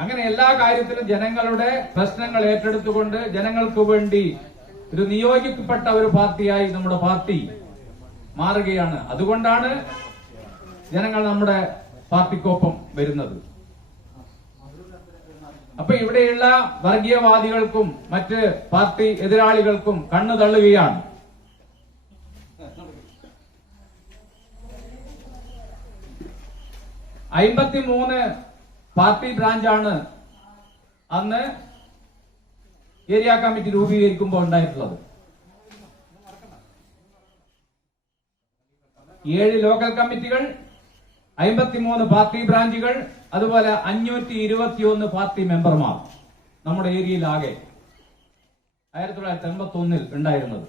അങ്ങനെ എല്ലാ കാര്യത്തിലും ജനങ്ങളുടെ പ്രശ്നങ്ങൾ ഏറ്റെടുത്തുകൊണ്ട് ജനങ്ങൾക്ക് വേണ്ടി ഒരു നിയോഗിക്കപ്പെട്ട ഒരു പാർട്ടിയായി നമ്മുടെ പാർട്ടി മാറുകയാണ്. അതുകൊണ്ടാണ് ജനങ്ങൾ നമ്മുടെ പാർട്ടിക്കൊപ്പം വരുന്നത്. അപ്പൊ ഇവിടെയുള്ള വർഗീയവാദികൾക്കും മറ്റ് പാർട്ടി എതിരാളികൾക്കും കണ്ണു തള്ളുകയാണ്. *53 പാർട്ടി ബ്രാഞ്ചാണ് അന്ന് ഏരിയ കമ്മിറ്റി രൂപീകരിക്കുമ്പോൾ ഉണ്ടായിട്ടുള്ളത്. 7 ലോക്കൽ കമ്മിറ്റികൾ, 53 പാർട്ടി ബ്രാഞ്ചുകൾ, അതുപോലെ 521 പാർട്ടി മെമ്പർമാർ നമ്മുടെ ഏരിയയിലാകെ 1981 ഉണ്ടായിരുന്നത്.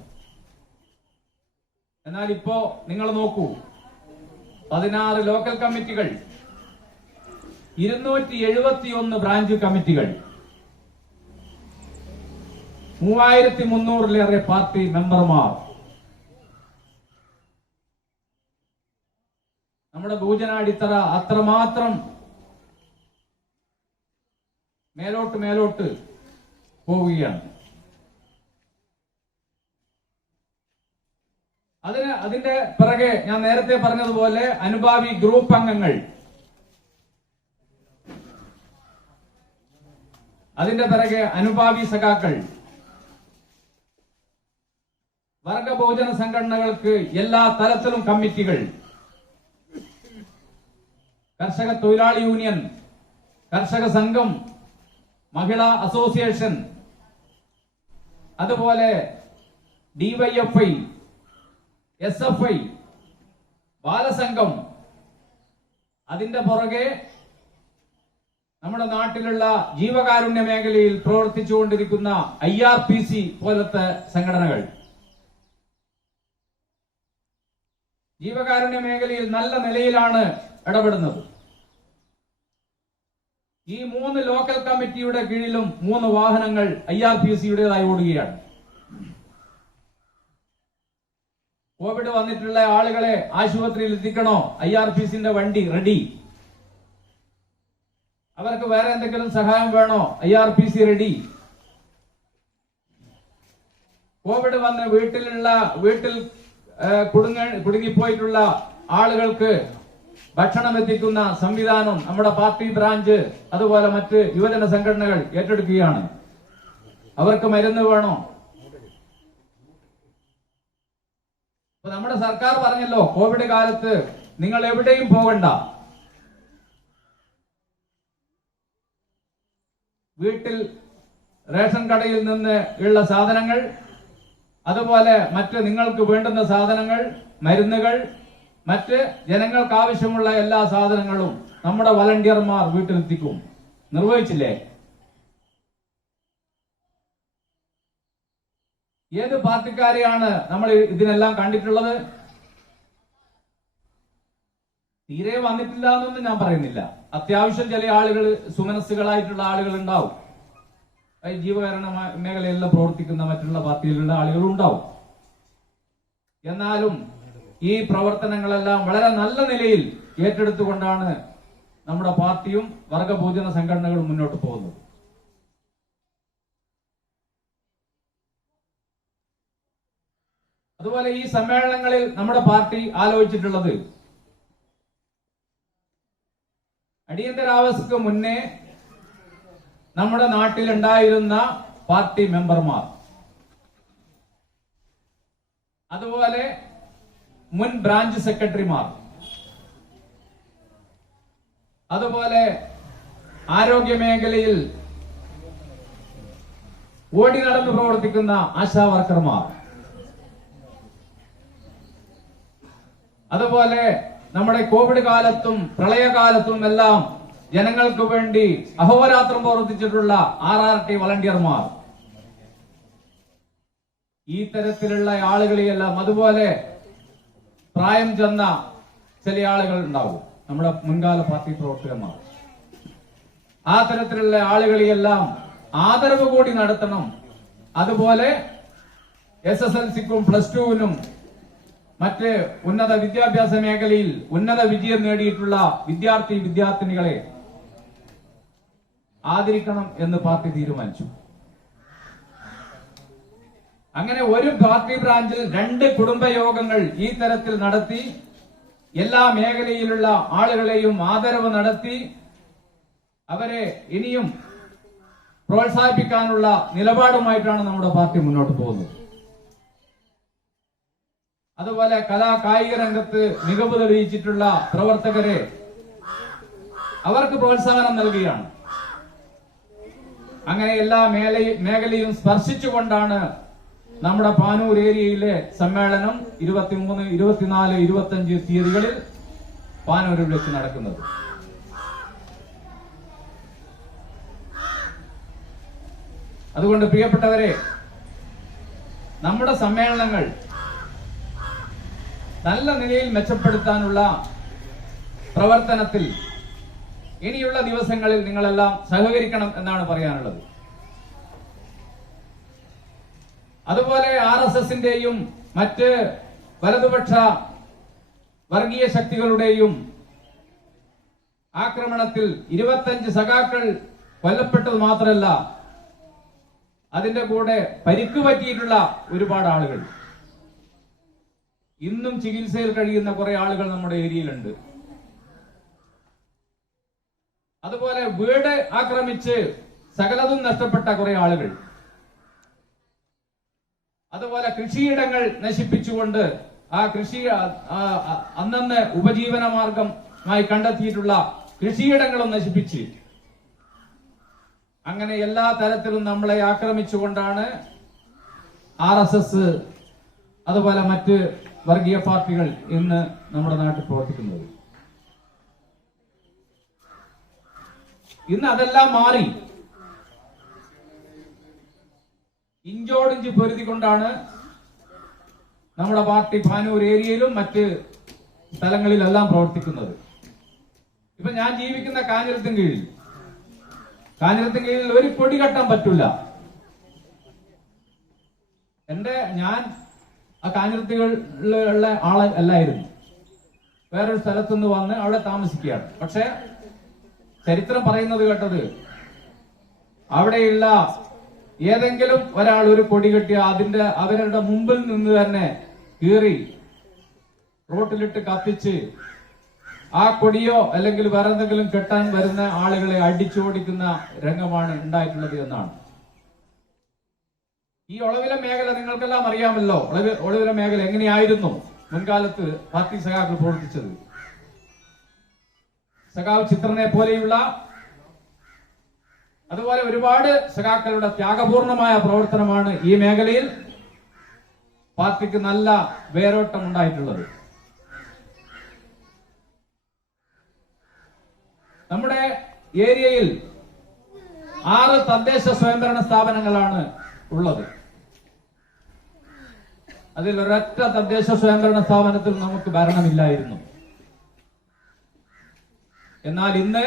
എന്നാൽ ഇപ്പോ നിങ്ങൾ നോക്കൂ, 16 ലോക്കൽ കമ്മിറ്റികൾ, 271 ബ്രാഞ്ച് കമ്മിറ്റികൾ, 3300-ലേറെ പാർട്ടി മെമ്പർമാർ. നമ്മുടെ ഭൂജനാടിത്തറ അത്രമാത്രം മേലോട്ട് പോവുകയാണ്. അതിന്റെ പിറകെ ഞാൻ നേരത്തെ പറഞ്ഞതുപോലെ അനുഭാവി ഗ്രൂപ്പ് അംഗങ്ങൾ, അതിന്റെ പിറകെ അനുഭാവി സഖാക്കൾ, വർഗ ബഹുജന സംഘടനകൾക്ക് എല്ലാ തലത്തിലും കമ്മിറ്റികൾ, കർഷക തൊഴിലാളി യൂണിയൻ, കർഷക സംഘം, മഹിളാ അസോസിയേഷൻ, അതുപോലെ ഡിവൈഎഫ്ഐ, SFI, ബാലസംഘം, അതിന്റെ പുറകെ നമ്മുടെ നാട്ടിലുള്ള ജീവകാരുണ്യ മേഖലയിൽ പ്രവർത്തിച്ചുകൊണ്ടിരിക്കുന്ന IRPC പോലത്തെ സംഘടനകൾ, ജീവകാരുണ്യ മേഖലയിൽ നല്ല നിലയിലാണ് ഇടപെടുന്നത്. ഈ 3 ലോക്കൽ കമ്മിറ്റിയുടെ കീഴിലും 3 വാഹനങ്ങൾ IRPCയുടേതായി ഓടുകയാണ്. കോവിഡ് വന്നിട്ടുള്ള ആളുകളെ ആശുപത്രിയിൽ എത്തിക്കണോ? IRPCന്റെ വണ്ടി റെഡി. അവർക്ക് വേറെ എന്തെങ്കിലും സഹായം വേണോ? IRPC ready. കോവിഡ് വന്ന് വീട്ടിൽ കുടുങ്ങിപ്പോയിട്ടുള്ള ആളുകൾക്ക് ഭക്ഷണം എത്തിക്കുന്ന സംവിധാനം നമ്മുടെ പാർട്ടി ബ്രാഞ്ച് അതുപോലെ മറ്റ് യുവജന സംഘടനകൾ ഏറ്റെടുക്കുകയാണ്. അവർക്ക് മരുന്ന് വേണോ? അപ്പൊ നമ്മുടെ സർക്കാർ പറഞ്ഞല്ലോ, കോവിഡ് കാലത്ത് നിങ്ങൾ എവിടെയും പോകണ്ട, വീട്ടിൽ റേഷൻ കടയിൽ നിന്ന് ഉള്ള സാധനങ്ങൾ, അതുപോലെ മറ്റ് നിങ്ങൾക്ക് വേണ്ടുന്ന സാധനങ്ങൾ, മരുന്നുകൾ, മറ്റ് ജനങ്ങൾക്ക് ആവശ്യമുള്ള എല്ലാ സാധനങ്ങളും നമ്മുടെ വളണ്ടിയർമാർ വീട്ടിലെത്തിക്കും. നിർവഹിച്ചില്ലേ? ഏത് പാർട്ടിക്കാരെയാണ് നമ്മൾ ഇതിനെല്ലാം കണ്ടിട്ടുള്ളത്? തീരെ വന്നിട്ടില്ല എന്നൊന്നും ഞാൻ പറയുന്നില്ല. അത്യാവശ്യം ചില ആളുകൾ, സുമനസ്സുകളായിട്ടുള്ള ആളുകൾ ഉണ്ടാവും. ജീവകാരുണ്യ മേഖലയെല്ലാം പ്രവർത്തിക്കുന്ന മറ്റുള്ള പാർട്ടിയിലുള്ള ആളുകളും ഉണ്ടാവും. എന്നാലും ഈ പ്രവർത്തനങ്ങളെല്ലാം വളരെ നല്ല നിലയിൽ ഏറ്റെടുത്തുകൊണ്ടാണ് നമ്മുടെ പാർട്ടിയും വർഗബഹുജന സംഘടനകളും മുന്നോട്ട് പോകുന്നത്. അതുപോലെ ഈ സമ്മേളനങ്ങളിൽ നമ്മുടെ പാർട്ടി ആലോചിച്ചിട്ടുള്ളത്, അടിയന്തരാവസ്ഥക്ക് മുന്നേ നമ്മുടെ നാട്ടിലുണ്ടായിരുന്ന പാർട്ടി മെമ്പർമാർ, അതുപോലെ മുൻ ബ്രാഞ്ച് സെക്രട്ടറിമാർ, അതുപോലെ ആരോഗ്യ മേഖലയിൽ ഓടി നടന്ന് പ്രവർത്തിക്കുന്ന ആശാ വർക്കർമാർ, അതുപോലെ നമ്മുടെ കോവിഡ് കാലത്തും പ്രളയകാലത്തും എല്ലാം ജനങ്ങൾക്ക് വേണ്ടി അഹോരാത്രം പ്രവർത്തിച്ചിട്ടുള്ള RRT വളണ്ടിയർമാർ, ഈ തരത്തിലുള്ള ആളുകളെയെല്ലാം, അതുപോലെ പ്രായം ചെന്ന ചില ആളുകൾ ഉണ്ടാവും, നമ്മുടെ മുൻകാല പാർട്ടി പ്രവർത്തകന്മാർ, ആ തരത്തിലുള്ള ആളുകളെയെല്ലാം ആദരവ് കൂടി നടത്തണം. അതുപോലെ SSLCക്കും +2-നും മറ്റ് ഉന്നത വിദ്യാഭ്യാസ മേഖലയിൽ ഉന്നത വിജയം നേടിയിട്ടുള്ള വിദ്യാർത്ഥിനികളെ ആദരിക്കണം എന്ന് പാർട്ടി തീരുമാനിച്ചു. അങ്ങനെ ഒരു പാർട്ടി ബ്രാഞ്ചിൽ 2 കുടുംബയോഗങ്ങൾ ഈ തരത്തിൽ നടത്തി എല്ലാ മേഖലയിലുള്ള ആളുകളെയും ആദരവ് നടത്തി അവരെ ഇനിയും പ്രോത്സാഹിപ്പിക്കാനുള്ള നിലപാടുമായിട്ടാണ് നമ്മുടെ പാർട്ടി മുന്നോട്ട് പോകുന്നത്. അതുപോലെ കായിക രംഗത്ത് മികവ് തെളിയിച്ചിട്ടുള്ള പ്രവർത്തകരെ അവർക്ക് പ്രോത്സാഹനം നൽകുകയാണ്. അങ്ങനെ എല്ലാ മേഖലയും സ്പർശിച്ചുകൊണ്ടാണ് നമ്മുടെ പാനൂർ ഏരിയയിലെ സമ്മേളനം 23, 24, 25 തീയതികളിൽ പാനൂരിൽ വെച്ച് നടക്കുന്നത്. അതുകൊണ്ട് പ്രിയപ്പെട്ടവരെ, നമ്മുടെ സമ്മേളനങ്ങൾ നല്ല നിലയിൽ മെച്ചപ്പെടുത്താനുള്ള പ്രവർത്തനത്തിൽ ഇനിയുള്ള ദിവസങ്ങളിൽ നിങ്ങളെല്ലാം സഹകരിക്കണം എന്നാണ് പറയാനുള്ളത്. അതുപോലെ RSSന്റെയും മറ്റ് വലതുപക്ഷ വർഗീയ ശക്തികളുടെയും ആക്രമണത്തിൽ 25 സഖാക്കൾ കൊല്ലപ്പെട്ടത് മാത്രമല്ല, അതിന്റെ കൂടെ പരിക്ക് പറ്റിയിട്ടുള്ള ഒരുപാട് ആളുകൾ, ഇന്നും ചികിത്സയിൽ കഴിയുന്ന കുറെ ആളുകൾ നമ്മുടെ ഏരിയയിലുണ്ട്. അതുപോലെ വീട് ആക്രമിച്ച് സകലതും നഷ്ടപ്പെട്ട കുറെ ആളുകൾ, അതുപോലെ കൃഷിയിടങ്ങൾ നശിപ്പിച്ചുകൊണ്ട് ആ കൃഷി അന്നന്ന് ഉപജീവന മാർഗമായി കണ്ടെത്തിയിട്ടുള്ള കൃഷിയിടങ്ങളും നശിപ്പിച്ച്, അങ്ങനെ എല്ലാ തരത്തിലും നമ്മളെ ആക്രമിച്ചുകൊണ്ടാണ് RSS അതുപോലെ മറ്റ് വർഗീയ പാർട്ടികൾ ഇന്ന് നമ്മുടെ നാട്ടിൽ പ്രവർത്തിക്കുന്നത്. ഇന്ന് അതെല്ലാം മാറി ഇഞ്ചോടിഞ്ച് പൊരുതിക്കൊണ്ടാണ് നമ്മുടെ പാർട്ടി പാനൂർ ഏരിയയിലും മറ്റ് സ്ഥലങ്ങളിലെല്ലാം പ്രവർത്തിക്കുന്നത്. ഇപ്പൊ ഞാൻ ജീവിക്കുന്ന കാഞ്ഞിരത്തിന് കീഴിൽ ഒരു കൊടി കെട്ടാൻ പറ്റൂല. ഞാൻ ആ കാഞ്ഞിരത്തിലുള്ള ആളെ അല്ലായിരുന്നു, വേറൊരു സ്ഥലത്തുനിന്ന് വന്ന് അവിടെ താമസിക്കുകയാണ്. പക്ഷെ ചരിത്രം പറയുന്നത് കേട്ടത്, അവിടെയുള്ള ഏതെങ്കിലും ഒരാൾ ഒരു കൊടി കെട്ടി അവരുടെ മുമ്പിൽ നിന്ന് തന്നെ കീറി റോട്ടിലിട്ട് കത്തിച്ച് ആ കൊടിയോ അല്ലെങ്കിൽ വേറെ എന്തെങ്കിലും കെട്ടാൻ വരുന്ന ആളുകളെ അടിച്ചോടിക്കുന്ന രംഗമാണ് ഉണ്ടായിട്ടുള്ളത് എന്നാണ്. ഈ ഒളവില മേഖല നിങ്ങൾക്കെല്ലാം അറിയാമല്ലോ. ഒളവില മേഖല എങ്ങനെയായിരുന്നു മുൻകാലത്ത് പാർട്ടി സഖാക്കൾ പ്രവർത്തിച്ചത്. സഖാവ് ചിത്രനെ പോലെയുള്ള അതുപോലെ ഒരുപാട് സഖാക്കളുടെ ത്യാഗപൂർണമായ പ്രവർത്തനമാണ് ഈ മേഖലയിൽ പാർട്ടിക്ക് നല്ല വേരോട്ടം ഉണ്ടായിട്ടുള്ളത്. നമ്മുടെ ഏരിയയിൽ 6 തദ്ദേശ സ്വയംഭരണ സ്ഥാപനങ്ങളാണ് ഉള്ളത്. അതിൽ ഒരൊറ്റ തദ്ദേശ സ്വയംഭരണ സ്ഥാപനത്തിൽ നമുക്ക് ഭരണമില്ലായിരുന്നു. എന്നാൽ ഇന്ന്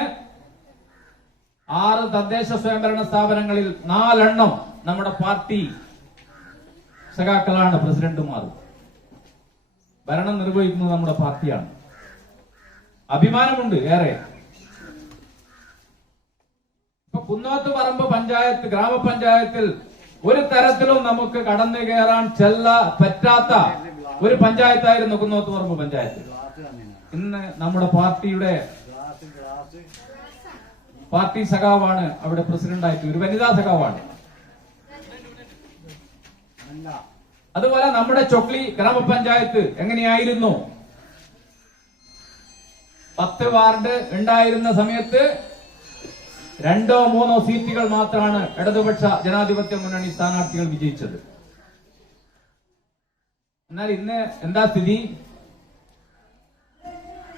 6 തദ്ദേശ സ്വയംഭരണ സ്ഥാപനങ്ങളിൽ 4 എണ്ണം നമ്മുടെ പാർട്ടി സഖാക്കളാണ് പ്രസിഡന്റുമാർ. ഭരണം നിർവഹിക്കുന്നത് നമ്മുടെ പാർട്ടിയാണ്. അഭിമാനമുണ്ട് ഏറെ. ഇപ്പൊ കുന്നോത്തുപറമ്പ് പഞ്ചായത്ത്, ഗ്രാമപഞ്ചായത്തിൽ ഒരു തരത്തിലും നമുക്ക് കടന്നു കയറാൻ പറ്റാത്ത ഒരു പഞ്ചായത്തായിരുന്നു കുന്നോത്തുപറമ്പ് പഞ്ചായത്ത്. ഇന്ന് നമ്മുടെ പാർട്ടി സഖാവാണ് അവിടെ പ്രസിഡന്റായിട്ട്, ഒരു വനിതാ സഖാവാണ്. അതുപോലെ നമ്മുടെ ചൊക്ലി ഗ്രാമപഞ്ചായത്ത് എങ്ങനെയായിരുന്നു? 10 വാർഡ് ഉണ്ടായിരുന്ന സമയത്ത് 2 or 3 സീറ്റുകൾ മാത്രമാണ് ഇടതുപക്ഷ ജനാധിപത്യ മുന്നണി സ്ഥാനാർത്ഥികൾ വിജയിച്ചത്. എന്നാൽ ഇന്ന് എന്താ സ്ഥിതി?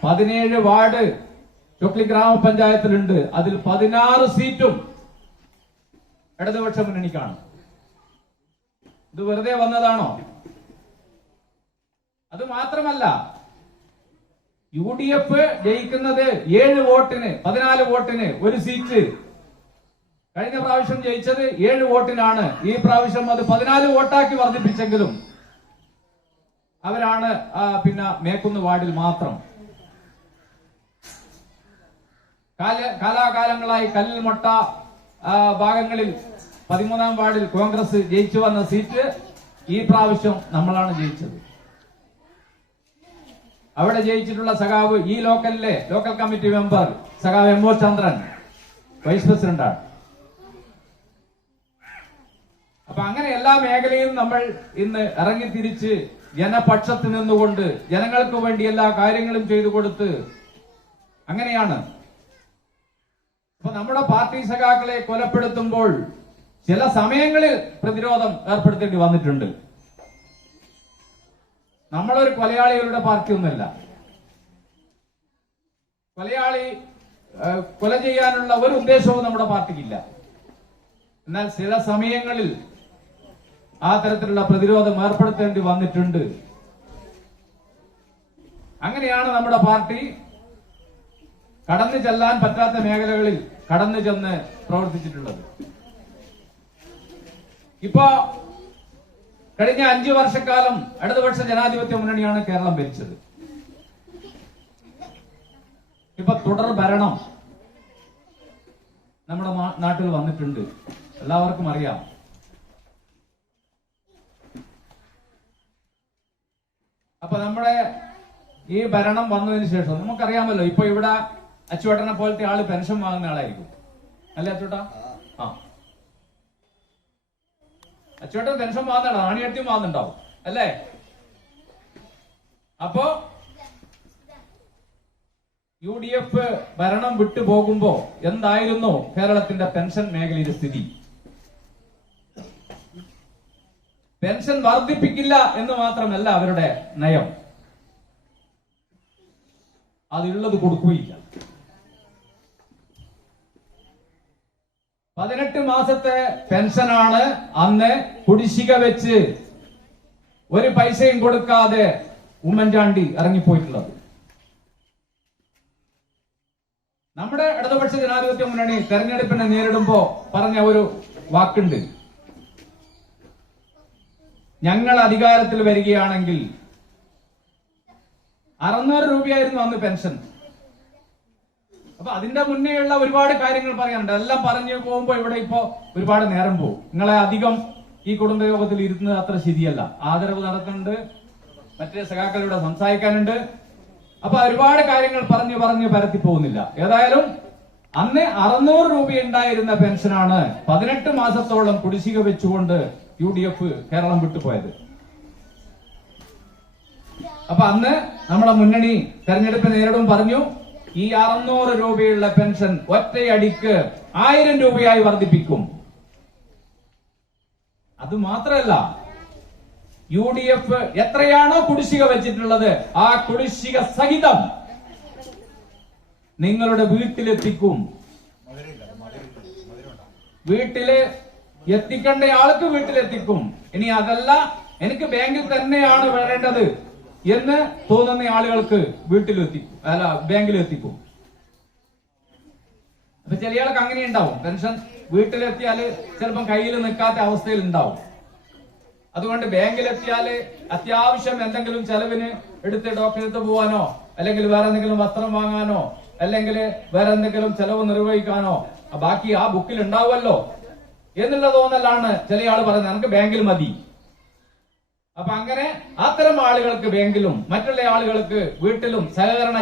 17 വാർഡ് ചൊക്ലി ഗ്രാമപഞ്ചായത്തിലുണ്ട്. അതിൽ 16 സീറ്റും ഇടതുപക്ഷ മുന്നണിക്കാണ്. ഇത് വെറുതെ വന്നതാണോ? അത് മാത്രമല്ല, UDF ജയിക്കുന്നത് 7 വോട്ടിന് 14 വോട്ടിന് ഒരു സീറ്റ്. കഴിഞ്ഞ പ്രാവശ്യം ജയിച്ചത് 7 വോട്ടിനാണ്. ഈ പ്രാവശ്യം അത് 14 വോട്ടാക്കി വർദ്ധിപ്പിച്ചെങ്കിലും അവരാണ് മേക്കുന്ന് വാർഡിൽ മാത്രം. കാലാകാലങ്ങളായി കല്ലിൽമൊട്ട ഭാഗങ്ങളിൽ 13ാം വാർഡിൽ കോൺഗ്രസ് ജയിച്ചു വന്ന സീറ്റ് ഈ പ്രാവശ്യം നമ്മളാണ് ജയിച്ചത്. അവിടെ ജയിച്ചിട്ടുള്ള സഖാവ് ഈ ലോക്കൽ കമ്മിറ്റി മെമ്പർ സഖാവ് എം ഒ ചന്ദ്രൻ വൈസ് പ്രസിഡന്റാണ്. അപ്പൊ അങ്ങനെ എല്ലാ മേഖലയിലും നമ്മൾ ഇന്ന് ഇറങ്ങിത്തിരിച്ച് ജനപക്ഷത്ത് നിന്നുകൊണ്ട് ജനങ്ങൾക്ക് വേണ്ടി എല്ലാ കാര്യങ്ങളും ചെയ്തു കൊടുത്ത് അങ്ങനെയാണ്. അപ്പൊ നമ്മുടെ പാർട്ടി സഖാക്കളെ കൊലപ്പെടുത്തുമ്പോൾ ചില സമയങ്ങളിൽ പ്രതിരോധം ഏർപ്പെടുത്തേണ്ടി വന്നിട്ടുണ്ട്. നമ്മളൊരു കൊലയാളികളുടെ പാർട്ടിയൊന്നുമല്ല. കൊല ചെയ്യാനുള്ള ഒരു ഉദ്ദേശവും നമ്മുടെ പാർട്ടിക്കില്ല. എന്നാൽ ചില സമയങ്ങളിൽ ആ തരത്തിലുള്ള പ്രതിരോധം ഏർപ്പെടുത്തേണ്ടി വന്നിട്ടുണ്ട്. അങ്ങനെയാണ് നമ്മുടെ പാർട്ടി കടന്നു ചെല്ലാൻ പറ്റാത്ത മേഖലകളിൽ കടന്നു ചെന്ന് പ്രവർത്തിച്ചിട്ടുള്ളത്. ഇപ്പോ കഴിഞ്ഞ 5 വർഷക്കാലം ഇടതുപക്ഷ ജനാധിപത്യ മുന്നണിയാണ് കേരളം ഭരിച്ചത്. ഇപ്പൊ തുടർ ഭരണം നമ്മുടെ നാട്ടിൽ വന്നിട്ടുണ്ട്, എല്ലാവർക്കും അറിയാം. അപ്പൊ നമ്മുടെ ഈ ഭരണം വന്നതിന് ശേഷം നമുക്കറിയാമല്ലോ, ഇപ്പൊ ഇവിടെ അച്ചുവേട്ടനെ പോലത്തെ ആള് പെൻഷൻ വാങ്ങുന്ന ആളായിരിക്കും, അല്ലേ അച്ചുവേട്ടാ? ആ, അച്ചുവേട്ടൻ പെൻഷൻ വാങ്ങുന്നതാണ്, ആണിയടുത്തും വാങ്ങുന്നുണ്ടാവും, അല്ലേ? അപ്പോ UDF ഭരണം വിട്ടുപോകുമ്പോ എന്തായിരുന്നു കേരളത്തിന്റെ പെൻഷൻ മേഖലയിലെ സ്ഥിതി? പെൻഷൻ വർദ്ധിപ്പിക്കില്ല എന്ന് മാത്രമല്ല അവരുടെ നയം, അതുള്ളത് കൊടുക്കുകയില്ല. 18 മാസത്തെ പെൻഷനാണ് അന്ന് കുടിശ്ശിക വെച്ച് ഒരു പൈസയും കൊടുക്കാതെ ഉമ്മൻചാണ്ടി ഇറങ്ങിപ്പോയിട്ടുള്ളത്. നമ്മുടെ ഇടതുപക്ഷ ജനാധിപത്യ മുന്നണി തെരഞ്ഞെടുപ്പിനെ നേരിടുമ്പോ പറഞ്ഞ ഒരു വാക്കുണ്ട്, ഞങ്ങൾ അധികാരത്തിൽ വരികയാണെങ്കിൽ 600 രൂപയായിരുന്നു അന്ന് പെൻഷൻ. അപ്പൊ അതിന്റെ മുന്നേയുള്ള ഒരുപാട് കാര്യങ്ങൾ പറയാനുണ്ട്. എല്ലാം പറഞ്ഞു പോകുമ്പോ ഇവിടെ ഇപ്പോ ഒരുപാട് നേരം പോകും. നിങ്ങളെ അധികം ഈ കുടുംബയോഗത്തിൽ ഇരുന്നത് അത്ര ശരിയല്ല. ആദരവ് നടത്തുന്നുണ്ട്, മറ്റേ സഖാക്കളിവിടെ സംസാരിക്കാനുണ്ട്. അപ്പൊ ഒരുപാട് കാര്യങ്ങൾ പറഞ്ഞു പരത്തി പോകുന്നില്ല. ഏതായാലും അന്ന് 600 രൂപ ഉണ്ടായിരുന്ന പെൻഷനാണ് 18 മാസത്തോളം കുടിശ്ശിക വെച്ചുകൊണ്ട് UDF കേരളം വിട്ടുപോയത്. അപ്പൊ അന്ന് നമ്മളെ മുന്നണി തെരഞ്ഞെടുപ്പ് നേരിടും പറഞ്ഞു, ഈ 600 രൂപയുള്ള പെൻഷൻ ഒറ്റയടിക്ക് 1000 രൂപയായി വർദ്ധിപ്പിക്കും. അത് മാത്രമല്ല, UDF എത്രയാണോ കുടിശ്ശിക വെച്ചിട്ടുള്ളത് ആ കുടിശ്ശിക സഹിതം നിങ്ങളുടെ വീട്ടിലെത്തിക്കും. വീട്ടില് എത്തിക്കേണ്ട ആൾക്ക് വീട്ടിലെത്തിക്കും. ഇനി അതല്ല, എനിക്ക് ബാങ്കിൽ തന്നെയാണ് വരേണ്ടത് എന്ന് തോന്നുന്ന ആളുകൾക്ക് വീട്ടിലെത്തിക്കും, അല്ല ബാങ്കിലെത്തിക്കും. അപ്പൊ ചില ആൾക്ക് അങ്ങനെ ഉണ്ടാവും, പെൻഷൻ വീട്ടിലെത്തിയാല് ചിലപ്പം കയ്യിൽ നിൽക്കാത്ത അവസ്ഥയിൽ ഉണ്ടാവും. അതുകൊണ്ട് ബാങ്കിലെത്തിയാല് അത്യാവശ്യം എന്തെങ്കിലും ചെലവിന് എടുത്ത് ഡോക്ടറെടുത്ത് പോവാനോ അല്ലെങ്കിൽ വേറെ എന്തെങ്കിലും വസ്ത്രം വാങ്ങാനോ അല്ലെങ്കിൽ വേറെ എന്തെങ്കിലും ചെലവ് നിർവഹിക്കാനോ ബാക്കി ആ ബുക്കിൽ ഉണ്ടാവുമല്ലോ എന്നുള്ള തോന്നലാണ് ചില ആൾ പറയുന്നത്, നമുക്ക് ബാങ്കിൽ മതി. അപ്പൊ അങ്ങനെ അത്തരം ആളുകൾക്ക് ബാങ്കിലും മറ്റുള്ള ആളുകൾക്ക് വീട്ടിലും സഹകരണ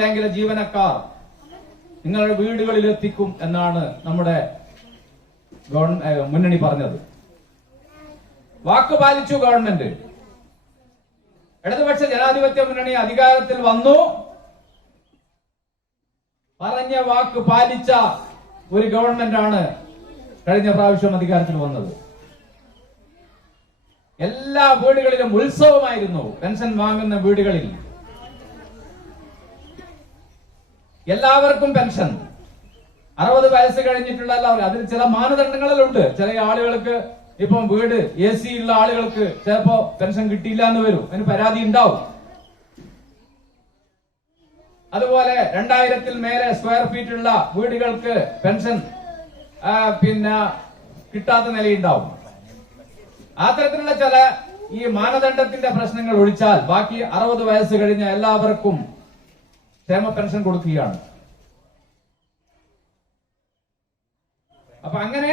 ബാങ്കിലെ ജീവനക്കാർ നിങ്ങളുടെ വീടുകളിൽ എത്തിക്കും എന്നാണ് നമ്മുടെ മുന്നണി പറഞ്ഞത്. വാക്ക് പാലിച്ചു ഗവൺമെന്റ്. ഇടതുപക്ഷ ജനാധിപത്യ മുന്നണി അധികാരത്തിൽ വന്നു, പറഞ്ഞ വാക്ക് പാലിച്ച ഒരു ഗവൺമെന്റാണ് കഴിഞ്ഞ പ്രാവശ്യം അധികാരത്തിൽ വന്നത്. എല്ലാ വീടുകളിലും ഉത്സവമായിരുന്നു. പെൻഷൻ വാങ്ങുന്ന വീടുകളിൽ എല്ലാവർക്കും പെൻഷൻ. 60 വയസ്സ് കഴിഞ്ഞിട്ടുള്ള എല്ലാവർക്കും. അതിൽ ചില മാനദണ്ഡങ്ങളിലുണ്ട്. ചില ആളുകൾക്ക് ഇപ്പം വീട് AC ഉള്ള ആളുകൾക്ക് ചിലപ്പോ പെൻഷൻ കിട്ടിയില്ല എന്ന് വരും, അതിന് പരാതി ഉണ്ടാവും. അതുപോലെ 2000-ൽ മേലെ സ്ക്വയർ ഫീറ്റ് ഉള്ള വീടുകൾക്ക് പെൻഷൻ കിട്ടാത്ത നിലയുണ്ടാവും. ആ തരത്തിലുള്ള ചില ഈ മാനദണ്ഡത്തിന്റെ പ്രശ്നങ്ങൾ ഒഴിച്ചാൽ ബാക്കി 60 വയസ്സ് കഴിഞ്ഞ എല്ലാവർക്കും ക്ഷേമ പെൻഷൻ കൊടുക്കുകയാണ്. അപ്പൊ അങ്ങനെ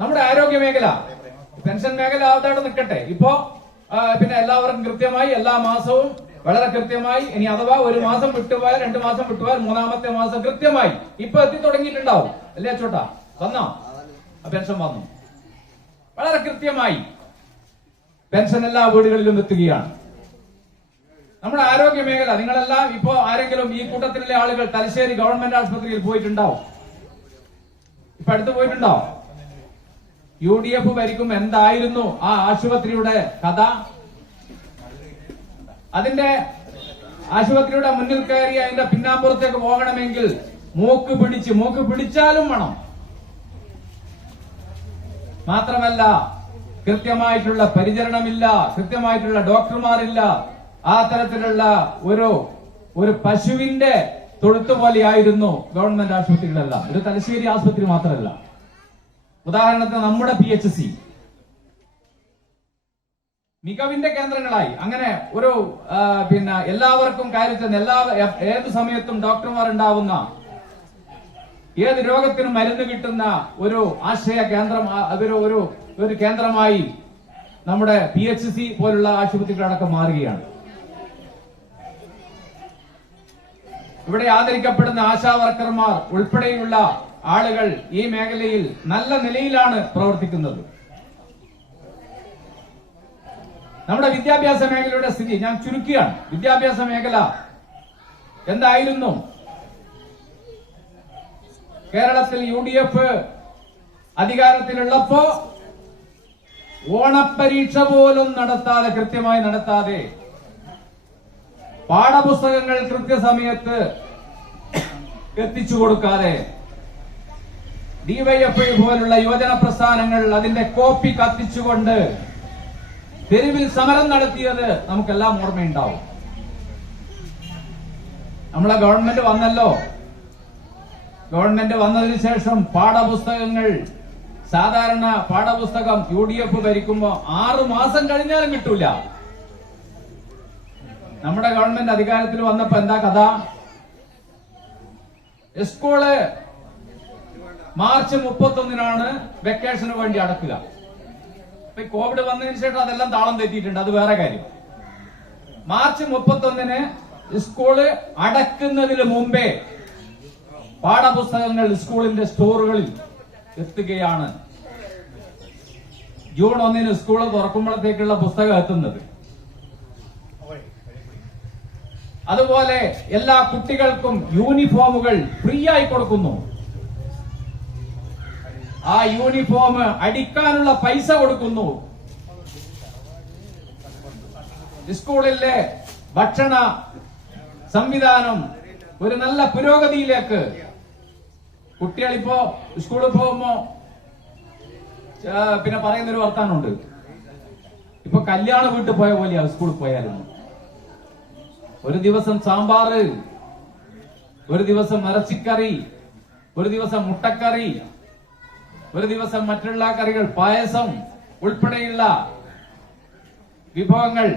നമ്മുടെ ആരോഗ്യ മേഖല, പെൻഷൻ മേഖല അതവിടെ നിൽക്കട്ടെ. ഇപ്പോ പിന്നെ എല്ലാവർക്കും കൃത്യമായി എല്ലാ മാസവും വളരെ കൃത്യമായി, ഇനി അഥവാ ഒരു മാസം വിട്ടുപോയാൽ 2 മാസം വിട്ടുപോയാൽ 3ാമത്തെ മാസം കൃത്യമായി ഇപ്പൊ എത്തി തുടങ്ങിയിട്ടുണ്ടാവും അല്ലേ അച്ചോട്ടാ? വന്നോ? പെൻഷൻ വന്നു. വളരെ കൃത്യമായി പെൻഷൻ എല്ലാ വീടുകളിലും എത്തുകയാണ്. നമ്മുടെ ആരോഗ്യ മേഖല, നിങ്ങളെല്ലാം ഇപ്പോ ആരെങ്കിലും ഈ കൂട്ടത്തിലുള്ള ആളുകൾ തലശ്ശേരി ഗവൺമെന്റ് ആശുപത്രിയിൽ പോയിട്ടുണ്ടാവും, ഇപ്പൊ അടുത്ത് പോയിട്ടുണ്ടാവും. UDF ഭരിക്കും എന്തായിരുന്നു ആ ആശുപത്രിയുടെ കഥ? അതിന്റെ ആശുപത്രിയുടെ മുന്നിൽ കയറി അതിന്റെ പിന്നാമ്പുറത്തേക്ക് പോകണമെങ്കിൽ മൂക്ക് പിടിച്ചാലും വേണം. മാത്രമല്ല കൃത്യമായിട്ടുള്ള പരിചരണമില്ല, കൃത്യമായിട്ടുള്ള ഡോക്ടർമാരില്ല. ആ തരത്തിലുള്ള ഒരു പശുവിന്റെ തൊഴുത്ത് പോലെയായിരുന്നു ഗവൺമെന്റ് ആശുപത്രികളെല്ലാം. ഇത് തലശ്ശേരി ആശുപത്രി മാത്രമല്ല. ഉദാഹരണത്തിന് നമ്മുടെ PHC മികവിന്റെ കേന്ദ്രങ്ങളായി അങ്ങനെ ഒരു പിന്നെ എല്ലാവർക്കും കാര്യത്തിന് ഏത് സമയത്തും ഡോക്ടർമാർ ഉണ്ടാവുന്ന, ഏത് രോഗത്തിനും മരുന്ന് കിട്ടുന്ന ഒരു ആശ്രയ കേന്ദ്രം, ഒരു കേന്ദ്രമായി നമ്മുടെ PHC പോലുള്ള ആശുപത്രികളടക്കം മാറുകയാണ്. ഇവിടെ ആദരിക്കപ്പെടുന്ന ആശാ വർക്കർമാർ ഉൾപ്പെടെയുള്ള ആളുകൾ ഈ മേഖലയിൽ നല്ല നിലയിലാണ് പ്രവർത്തിക്കുന്നത്. നമ്മുടെ വിദ്യാഭ്യാസ മേഖലയുടെ സ്ഥിതി ഞാൻ ചുരുക്കുകയാണ്. വിദ്യാഭ്യാസ മേഖല എന്തായിരുന്നു? കേരളത്തിൽ UDF അധികാരത്തിലുള്ളപ്പോ ഓണപ്പരീക്ഷ പോലും കൃത്യമായി നടത്താതെ, പാഠപുസ്തകങ്ങൾ കൃത്യസമയത്ത് എത്തിച്ചു കൊടുക്കാതെ, DYFI പോലുള്ള യുവജന പ്രസ്ഥാനങ്ങൾ അതിന്റെ കോപ്പി കത്തിച്ചുകൊണ്ട് തെരുവിൽ സമരം നടത്തിയത് നമുക്കെല്ലാം ഓർമ്മയുണ്ടാവും. നമ്മളെ ഗവൺമെന്റ് വന്നല്ലോ. ഗവൺമെന്റ് വന്നതിന് ശേഷം പാഠപുസ്തകങ്ങൾ, സാധാരണ പാഠപുസ്തകം UDF ഭരിക്കുമ്പോ 6 മാസം കഴിഞ്ഞാലും കിട്ടൂല. നമ്മുടെ ഗവൺമെന്റ് അധികാരത്തിൽ വന്നപ്പോ എന്താ കഥ? സ്കൂള് മാർച്ച് 31-നാണ് വെക്കേഷന് വേണ്ടി അടക്കുക. ഇപ്പൊ കോവിഡ് വന്നതിന് ശേഷം അതെല്ലാം താളം തെറ്റിയിട്ടുണ്ട്, അത് വേറെ കാര്യം. മാർച്ച് 31-ന് സ്കൂള് അടക്കുന്നതിന് മുമ്പേ പാഠപുസ്തകങ്ങൾ സ്കൂളിന്റെ സ്റ്റോറുകളിൽ എത്തുകയാണ്. ജൂൺ 1-ന് സ്കൂൾ തുറക്കുമ്പോഴത്തേക്കുള്ള പുസ്തകം എത്തുന്നത്. അതുപോലെ എല്ലാ കുട്ടികൾക്കും യൂണിഫോമുകൾ ഫ്രീ ആയി കൊടുക്കുന്നു. ആ യൂണിഫോം അടിക്കാനുള്ള പൈസ കൊടുക്കുന്നു. സ്കൂളിലെ ഭക്ഷണ സംവിധാനം ഒരു നല്ല പുരോഗതിയിലേക്ക്. കുട്ടികളിപ്പോ സ്കൂളിൽ പോകുമ്പോ പിന്നെ പറയുന്നൊരു വർത്താനമുണ്ട്, ഇപ്പൊ കല്യാണ വീട്ടിൽ പോയ പോലെയാ സ്കൂളിൽ പോയാലും. ഒരു ദിവസം സാമ്പാറ്, ഒരു ദിവസം ഇറച്ചിക്കറി, ഒരു ദിവസം മുട്ടക്കറി, ഒരു ദിവസം മറ്റുള്ള കറികൾ, പായസം ഉൾപ്പെടെയുള്ള വിഭവങ്ങൾ,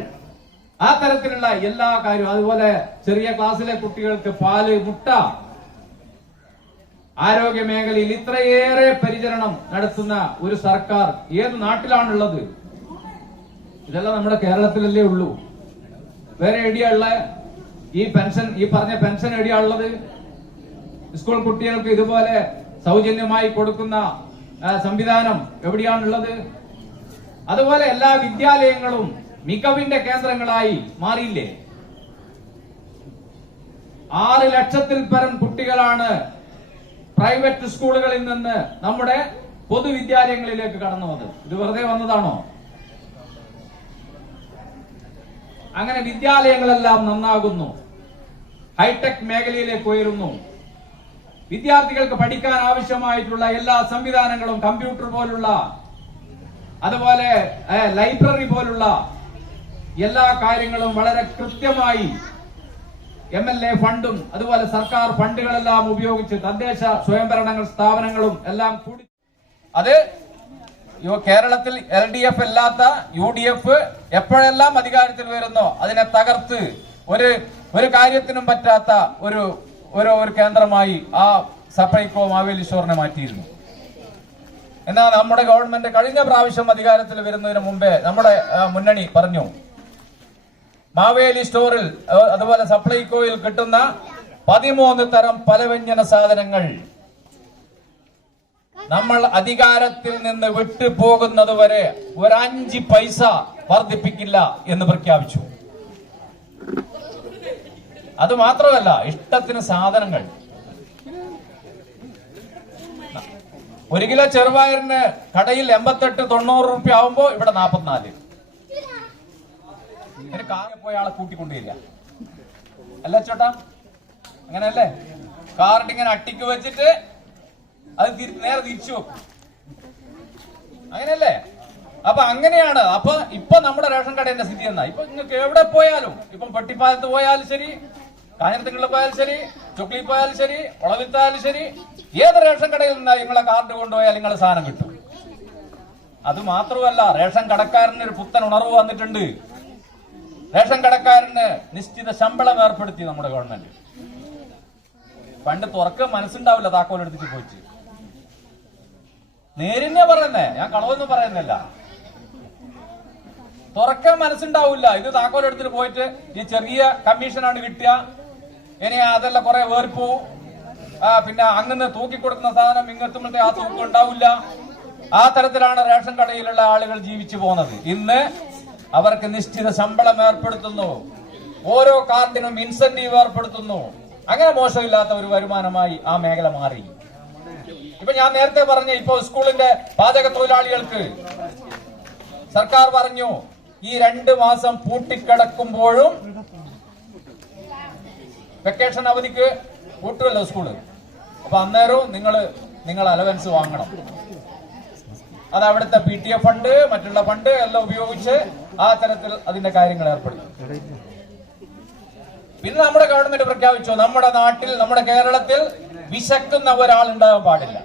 ആ തരത്തിലുള്ള എല്ലാ കാര്യവും. അതുപോലെ ചെറിയ ക്ലാസ്സിലെ കുട്ടികൾക്ക് പാല്, മുട്ട. ആരോഗ്യ മേഖലയിൽ ഇത്രയേറെ പരിചരണം നടത്തുന്ന ഒരു സർക്കാർ ഏത് നാട്ടിലാണുള്ളത്? ഇതെല്ലാം നമ്മുടെ കേരളത്തിലല്ലേ ഉള്ളൂ. വേറെ എവിടെയുള്ള ഈ പറഞ്ഞ പെൻഷൻ എവിടെയാണുള്ളത്? സ്കൂൾ കുട്ടികൾക്ക് ഇതുപോലെ സൗജന്യമായി കൊടുക്കുന്ന സംവിധാനം എവിടെയാണുള്ളത്? അതുപോലെ എല്ലാ വിദ്യാലയങ്ങളും മികവിന്റെ കേന്ദ്രങ്ങളായി മാറിയില്ലേ? 6 ലക്ഷത്തിൽ പരം കുട്ടികളാണ് പ്രൈവറ്റ് സ്കൂളുകളിൽ നിന്ന് നമ്മുടെ പൊതുവിദ്യാലയങ്ങളിലേക്ക് കടന്നു വന്നത്. ഇത് വെറുതെ വന്നതാണോ? അങ്ങനെ വിദ്യാലയങ്ങളെല്ലാം നന്നാകുന്നു, ഹൈടെക് മേഖലയിലേക്ക് ഉയരുന്നു. വിദ്യാർത്ഥികൾക്ക് പഠിക്കാൻ ആവശ്യമായിട്ടുള്ള എല്ലാ സംവിധാനങ്ങളും, കമ്പ്യൂട്ടർ പോലുള്ള, അതുപോലെ ലൈബ്രറി പോലുള്ള എല്ലാ കാര്യങ്ങളും വളരെ കൃത്യമായി MLA ഫണ്ടും അതുപോലെ സർക്കാർ ഫണ്ടുകളെല്ലാം ഉപയോഗിച്ച് തദ്ദേശ സ്വയംഭരണ സ്ഥാപനങ്ങളും എല്ലാം കൂടി, അത് കേരളത്തിൽ LDF അല്ലാത്ത UDF എപ്പോഴെല്ലാം അധികാരത്തിൽ വരുന്നോ അതിനെ തകർത്ത് ഒരു കാര്യത്തിനും പറ്റാത്ത ഒരു കേന്ദ്രമായി ആ സപ്ലൈകോ മാവേലി സ്റ്റോറിനെ മാറ്റിയിരുന്നു. എന്നാൽ നമ്മുടെ ഗവൺമെന്റ് കഴിഞ്ഞ പ്രാവശ്യം അധികാരത്തിൽ വരുന്നതിന് മുമ്പേ നമ്മുടെ മുന്നണി പറഞ്ഞു, മാവേലി സ്റ്റോറിൽ അതുപോലെ സപ്ലൈകോയിൽ കിട്ടുന്ന 13 തരം പലവ്യഞ്ജന സാധനങ്ങൾ നമ്മൾ അധികാരത്തിൽ നിന്ന് വിട്ടുപോകുന്നത് വരെ ഒരു 5 പൈസ വർദ്ധിപ്പിക്കില്ല എന്ന് പ്രഖ്യാപിച്ചു. അത് മാത്രമല്ല, ഇഷ്ടത്തിന് സാധനങ്ങൾ. 1 കിലോ ചെറുപയറിന് കടയിൽ 88-90 റുപ്യ ആവുമ്പോ ഇവിടെ 44. കാറിൽ പോയ ആളെ കൂട്ടിക്കൊണ്ടുവരിക അല്ല ചേട്ടാ, അങ്ങനെയല്ലേ? കാറിട്ട് ഇങ്ങനെ അട്ടിക്ക് വെച്ചിട്ട് അത് നേരെ തിരിച്ചു വെക്കും, അങ്ങനെയല്ലേ? അപ്പൊ അങ്ങനെയാണ്. അപ്പൊ ഇപ്പൊ നമ്മുടെ റേഷൻ കടയുടെ സ്ഥിതി എന്നാ. ഇപ്പൊ നിങ്ങൾക്ക് എവിടെ പോയാലും, ഇപ്പം പെട്ടിപ്പാലത്ത് പോയാലും ശരി, കാഞ്ഞിരത്തിങ്കളിൽ പോയാലും ശരി, ചുക്ലി പോയാലും ശരി, ഒളവിത്തായാലും ശരി, ഏത് റേഷൻ കടയിൽ നിന്നാ നിങ്ങളെ കാർഡ് കൊണ്ടുപോയാൽ നിങ്ങളെ സാധനം കിട്ടും. അത് മാത്രമല്ല, റേഷൻ കടക്കാരന് ഒരു പുത്തൻ ഉണർവ് വന്നിട്ടുണ്ട്. റേഷൻ കടക്കാരന് നിശ്ചിത ശമ്പളം ഏർപ്പെടുത്തി നമ്മുടെ ഗവൺമെന്റ്. പണ്ട് തുറക്കാൻ മനസ്സുണ്ടാവില്ല താക്കോലെടുത്തിട്ട് പോയിട്ട്. നേരിന്നെ പറയുന്നേ, ഞാൻ കളവൊന്നും പറയുന്നില്ല. തുറക്കാൻ മനസ്സുണ്ടാവില്ല. ഇത് താക്കോലെടുത്തിട്ട് പോയിട്ട് ഈ ചെറിയ കമ്മീഷനാണ് കിട്ടുക. ഇനി അതല്ല കുറെ വേർപ്പു, പിന്നെ അങ്ങനെ തൂക്കിക്കൊടുക്കുന്ന സാധനം ഇങ്ങെത്തുമ്പോഴത്തെ ആ തൂക്കം ഉണ്ടാവില്ല. ആ തരത്തിലാണ് റേഷൻ കടയിലുള്ള ആളുകൾ ജീവിച്ചു പോകുന്നത്. ഇന്ന് അവർക്ക് നിശ്ചിത ശമ്പളം ഏർപ്പെടുത്തുന്നു, ഓരോ കാർഡിനും ഇൻസെന്റീവ് ഏർപ്പെടുത്തുന്നു. അങ്ങനെ മോശമില്ലാത്ത ഒരു വരുമാനമായി ആ മേഖല മാറി. ഇപ്പൊ ഞാൻ നേരത്തെ പറഞ്ഞ ഇപ്പൊ സ്കൂളിന്റെ പാചക തൊഴിലാളികൾക്ക് സർക്കാർ പറഞ്ഞു, ഈ 2 മാസം പൂട്ടിക്കിടക്കുമ്പോഴും വെക്കേഷൻ അവധിക്ക് പൂട്ടുമല്ലോ സ്കൂള്. അപ്പൊ അന്നേരവും നിങ്ങൾ അലവൻസ് വാങ്ങണം. അത് അവിടുത്തെ PTA ഫണ്ട്, മറ്റുള്ള ഫണ്ട് എല്ലാം ഉപയോഗിച്ച് ആ തരത്തിൽ അതിന്റെ കാര്യങ്ങൾ ഏർപ്പെടുത്തും. പിന്നെ നമ്മുടെ ഗവൺമെന്റ് പ്രഖ്യാപിച്ചു, നമ്മുടെ നാട്ടിൽ, നമ്മുടെ കേരളത്തിൽ വിശക്കുന്ന ഒരാൾ ഉണ്ടാകാൻ പാടില്ല.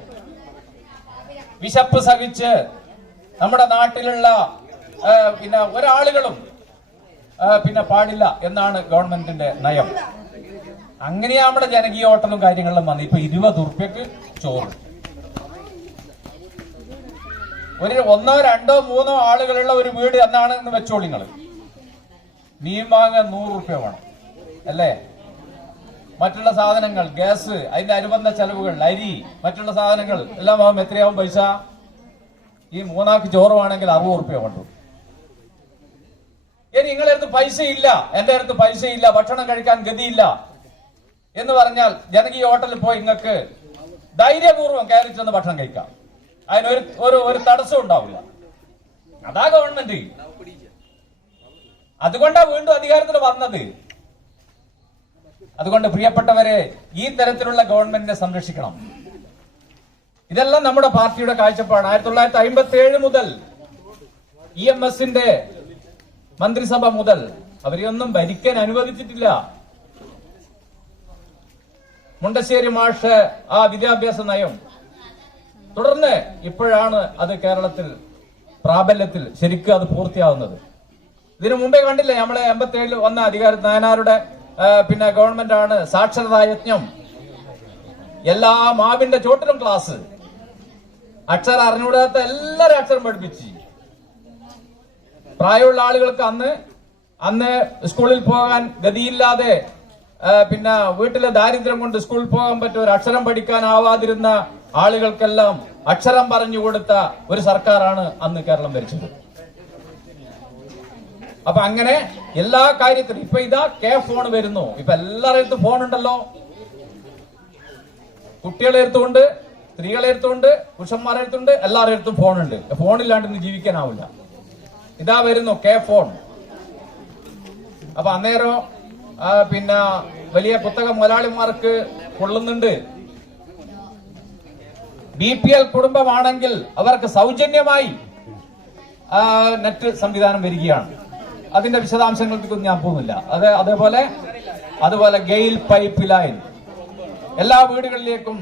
വിശപ്പ് സഹിച്ച് നമ്മുടെ നാട്ടിലുള്ള പിന്നെ ഒരാളുകളും പിന്നെ പാടില്ല എന്നാണ് ഗവൺമെന്റിന്റെ നയം. അങ്ങനെയാ നമ്മുടെ ജനകീയ ഹോട്ടലും കാര്യങ്ങളിലും വന്നു. ഇപ്പൊ 20 ഉറുപ്പ്യക്ക് ചോറ്. ഒരു 1, 2, 3 ആളുകളുള്ള ഒരു വീട് എന്നാണ് ഇന്ന് വെച്ചോളിങ്ങള്. മീൻ വാങ്ങാൻ 100 ഉറുപ്പ്യ വേണം അല്ലേ? മറ്റുള്ള സാധനങ്ങൾ, ഗ്യാസ്, അതിന്റെ അനുബന്ധ ചെലവുകൾ, അരി, മറ്റുള്ള സാധനങ്ങൾ എല്ലാം ആവുമ്പോൾ എത്രയാവും പൈസ? ഈ 3 ആൾക്ക് ചോറുവാണെങ്കിൽ 60 ഉറുപ്പ്യ വേണ്ടു. ഇനി നിങ്ങളുടെ അടുത്ത് പൈസ ഇല്ല, എന്റെ അടുത്ത് പൈസ ഇല്ല, ഭക്ഷണം കഴിക്കാൻ ഗതിയില്ല എന്ന് പറഞ്ഞാൽ ജനകീയ ഹോട്ടലിൽ പോയി നിങ്ങൾക്ക് ധൈര്യപൂർവ്വം കയറി ചെന്ന് ഭക്ഷണം കഴിക്കാം. അതിനൊരു തടസ്സം ഉണ്ടാവില്ല. അതാ ഗവൺമെന്റ്. അതുകൊണ്ടാ വീണ്ടും അധികാരത്തിൽ വന്നത്. അതുകൊണ്ട് പ്രിയപ്പെട്ടവരെ, ഈ തരത്തിലുള്ള ഗവൺമെന്റിനെ സംരക്ഷിക്കണം. ഇതെല്ലാം നമ്മുടെ പാർട്ടിയുടെ കാഴ്ചപ്പാട്. 1957 മുതൽ EMSന്റെ മന്ത്രിസഭ മുതൽ അവരെയൊന്നും ഭരിക്കാൻ അനുവദിച്ചിട്ടില്ല. മുണ്ടശ്ശേരി മാഷ് ആ വിദ്യാഭ്യാസ നയം തുടർന്ന് ഇപ്പോഴാണ് അത് കേരളത്തിൽ പ്രാബല്യത്തിൽ ശരിക്കും അത് പൂർത്തിയാവുന്നത്. ഇതിനു മുമ്പേ കണ്ടില്ലേ, നമ്മളെ 87 വന്ന അധികാരത്തിൽ നായനാരുടെ പിന്നെ ഗവൺമെന്റ് ആണ് സാക്ഷരതാ യജ്ഞം. എല്ലാ മാവിന്റെ ചോട്ടിലും ക്ലാസ്, അക്ഷരം അറിഞ്ഞുകൂടാത്ത എല്ലാവരും അക്ഷരം പഠിപ്പിച്ച്. പ്രായമുള്ള ആളുകൾക്ക് അന്ന് സ്കൂളിൽ പോകാൻ ഗതിയില്ലാതെ പിന്നെ വീട്ടിലെ ദാരിദ്ര്യം കൊണ്ട് സ്കൂളിൽ പോകാൻ പറ്റും, ഒരു അക്ഷരം പഠിക്കാനാവാതിരുന്ന ആളുകൾക്കെല്ലാം അക്ഷരം പറഞ്ഞു കൊടുത്ത ഒരു സർക്കാരാണ് അന്ന് കേരളം ഭരിച്ചത്. അപ്പൊ അങ്ങനെ എല്ലാ കാര്യത്തിലും ഇപ്പൊ ഇതാ ഫോൺ വരുന്നു. ഇപ്പൊ എല്ലാവരുടെ അടുത്തും ഫോൺ ഉണ്ടല്ലോ. കുട്ടികളെ എടുത്തുകൊണ്ട്, സ്ത്രീകളെ എടുത്തുകൊണ്ട്, പുരുഷന്മാരെ എടുത്തുകൊണ്ട്, എല്ലാവരുടെ അടുത്തും ഫോണുണ്ട്. ഫോണില്ലാണ്ട് ഇന്ന് ജീവിക്കാനാവില്ല. ഇതാ വരുന്നു ഫോൺ. അപ്പൊ അന്നേരം പിന്നെ വലിയ കുത്തക മുതലാളിമാർക്ക് കൊള്ളുന്നുണ്ട്. BPL കുടുംബമാണെങ്കിൽ അവർക്ക് സൗജന്യമായി നെറ്റ് സംവിധാനം വരികയാണ്. അതിന്റെ വിശദാംശങ്ങൾക്കൊന്നും ഞാൻ പോകുന്നില്ല. അതുപോലെ ഗെയിൽ പൈപ്പ് ലൈൻ എല്ലാ വീടുകളിലേക്കും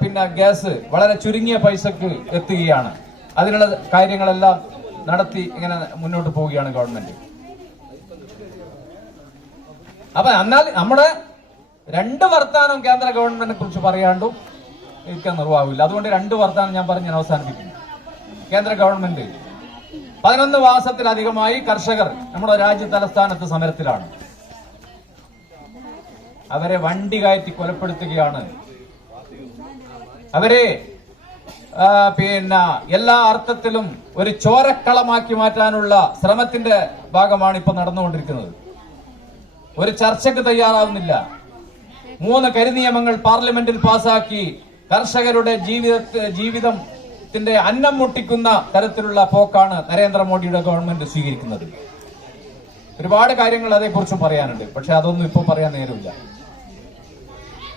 പിന്നെ ഗ്യാസ് വളരെ ചുരുങ്ങിയ പൈസക്ക് എത്തുകയാണ്. അതിനുള്ള കാര്യങ്ങളെല്ലാം നടത്തി ഇങ്ങനെ മുന്നോട്ട് പോവുകയാണ് ഗവൺമെന്റ്. അപ്പൊ എന്നാൽ നമ്മുടെ 2 വർത്താനം കേന്ദ്ര ഗവൺമെന്റിനെ കുറിച്ച് പറയാണ്ടും ഇരിക്കാൻ നിർവാഹമില്ല. അതുകൊണ്ട് 2 വർത്താനം ഞാൻ പറഞ്ഞ് അവസാനിപ്പിക്കുന്നു. കേന്ദ്ര ഗവൺമെന്റ് 11 മാസത്തിലധികമായി കർഷകർ നമ്മുടെ രാജ്യ തലസ്ഥാനത്ത് സമരത്തിലാണ്. അവരെ വണ്ടി കയറ്റി കൊലപ്പെടുത്തുകയാണ്. അവരെ എല്ലാ അർത്ഥത്തിലും ഒരു ചോരക്കളമാക്കി മാറ്റാനുള്ള ശ്രമത്തിന്റെ ഭാഗമാണ് ഇപ്പൊ നടന്നുകൊണ്ടിരിക്കുന്നത്. ഒരു ചർച്ചയ്ക്ക് തയ്യാറാവുന്നില്ല. 3 കരിനിയമങ്ങൾ പാർലമെന്റിൽ പാസാക്കി കർഷകരുടെ ജീവിതത്തിന്റെ അന്നം മുട്ടിക്കുന്ന തരത്തിലുള്ള പോക്കാണ് നരേന്ദ്രമോദിയുടെ ഗവൺമെന്റ് സ്വീകരിക്കുന്നത്. ഒരുപാട് കാര്യങ്ങൾ അതേക്കുറിച്ച് പറയാനുണ്ട്, പക്ഷെ അതൊന്നും ഇപ്പോൾ പറയാൻ നേരമില്ല.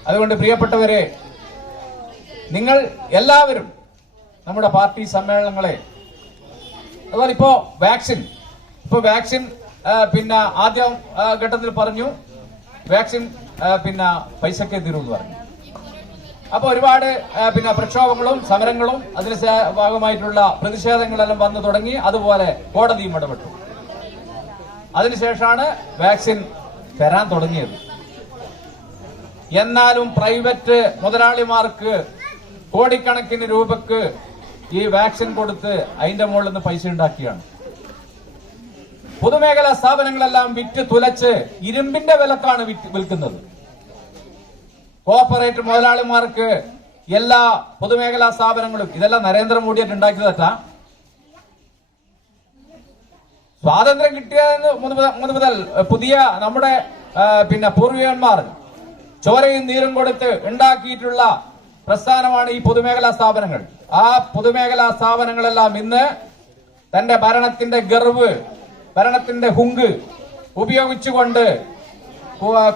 അതുകൊണ്ട് പ്രിയപ്പെട്ടവരെ, നിങ്ങൾ എല്ലാവരും നമ്മുടെ പാർട്ടി സമ്മേളനങ്ങളെ, അതുപോലെ ഇപ്പോ വാക്സിൻ ആദ്യ ഘട്ടത്തിൽ പറഞ്ഞു വാക്സിൻ പൈസക്കേ തീരുമെന്ന് പറഞ്ഞു. അപ്പൊ ഒരുപാട് പ്രക്ഷോഭങ്ങളും സമരങ്ങളും അതിന് ഭാഗമായിട്ടുള്ള പ്രതിഷേധങ്ങളെല്ലാം വന്നു തുടങ്ങി. അതുപോലെ കോടതിയും ഇടപെട്ടു. അതിനുശേഷമാണ് വാക്സിൻ തരാൻ തുടങ്ങിയത്. എന്നാലും പ്രൈവറ്റ് മുതലാളിമാർക്ക് കോടിക്കണക്കിന് രൂപക്ക് ഈ വാക്സിൻ കൊടുത്ത് അതിന്റെ മുകളിൽ നിന്ന് പൈസ ഉണ്ടാക്കിയാണ്. പൊതുമേഖലാ സ്ഥാപനങ്ങളെല്ലാം വിറ്റ് തുലച്ച് ഇരുമ്പിന്റെ വിലക്കാണ് വിൽക്കുന്നത്. കോർപ്പറേറ്റ് മുതലാളിമാർക്ക് എല്ലാ പൊതുമേഖലാ സ്ഥാപനങ്ങളും, ഇതെല്ലാം നരേന്ദ്രമോദിയായിട്ട് ഉണ്ടാക്കിയതല്ല. സ്വാതന്ത്ര്യം കിട്ടിയതിന് മുതൽ പുതിയ നമ്മുടെ പൂർവികന്മാർ ചോരയും നീരും കൊടുത്ത് ഉണ്ടാക്കിയിട്ടുള്ള പ്രസ്ഥാനമാണ് ഈ പൊതുമേഖലാ സ്ഥാപനങ്ങൾ. ആ പൊതുമേഖലാ സ്ഥാപനങ്ങളെല്ലാം ഇന്ന് തന്റെ ഭരണത്തിന്റെ ഗർവ്, ഭരണത്തിന്റെ ഹുങ്ക് ഉപയോഗിച്ചുകൊണ്ട്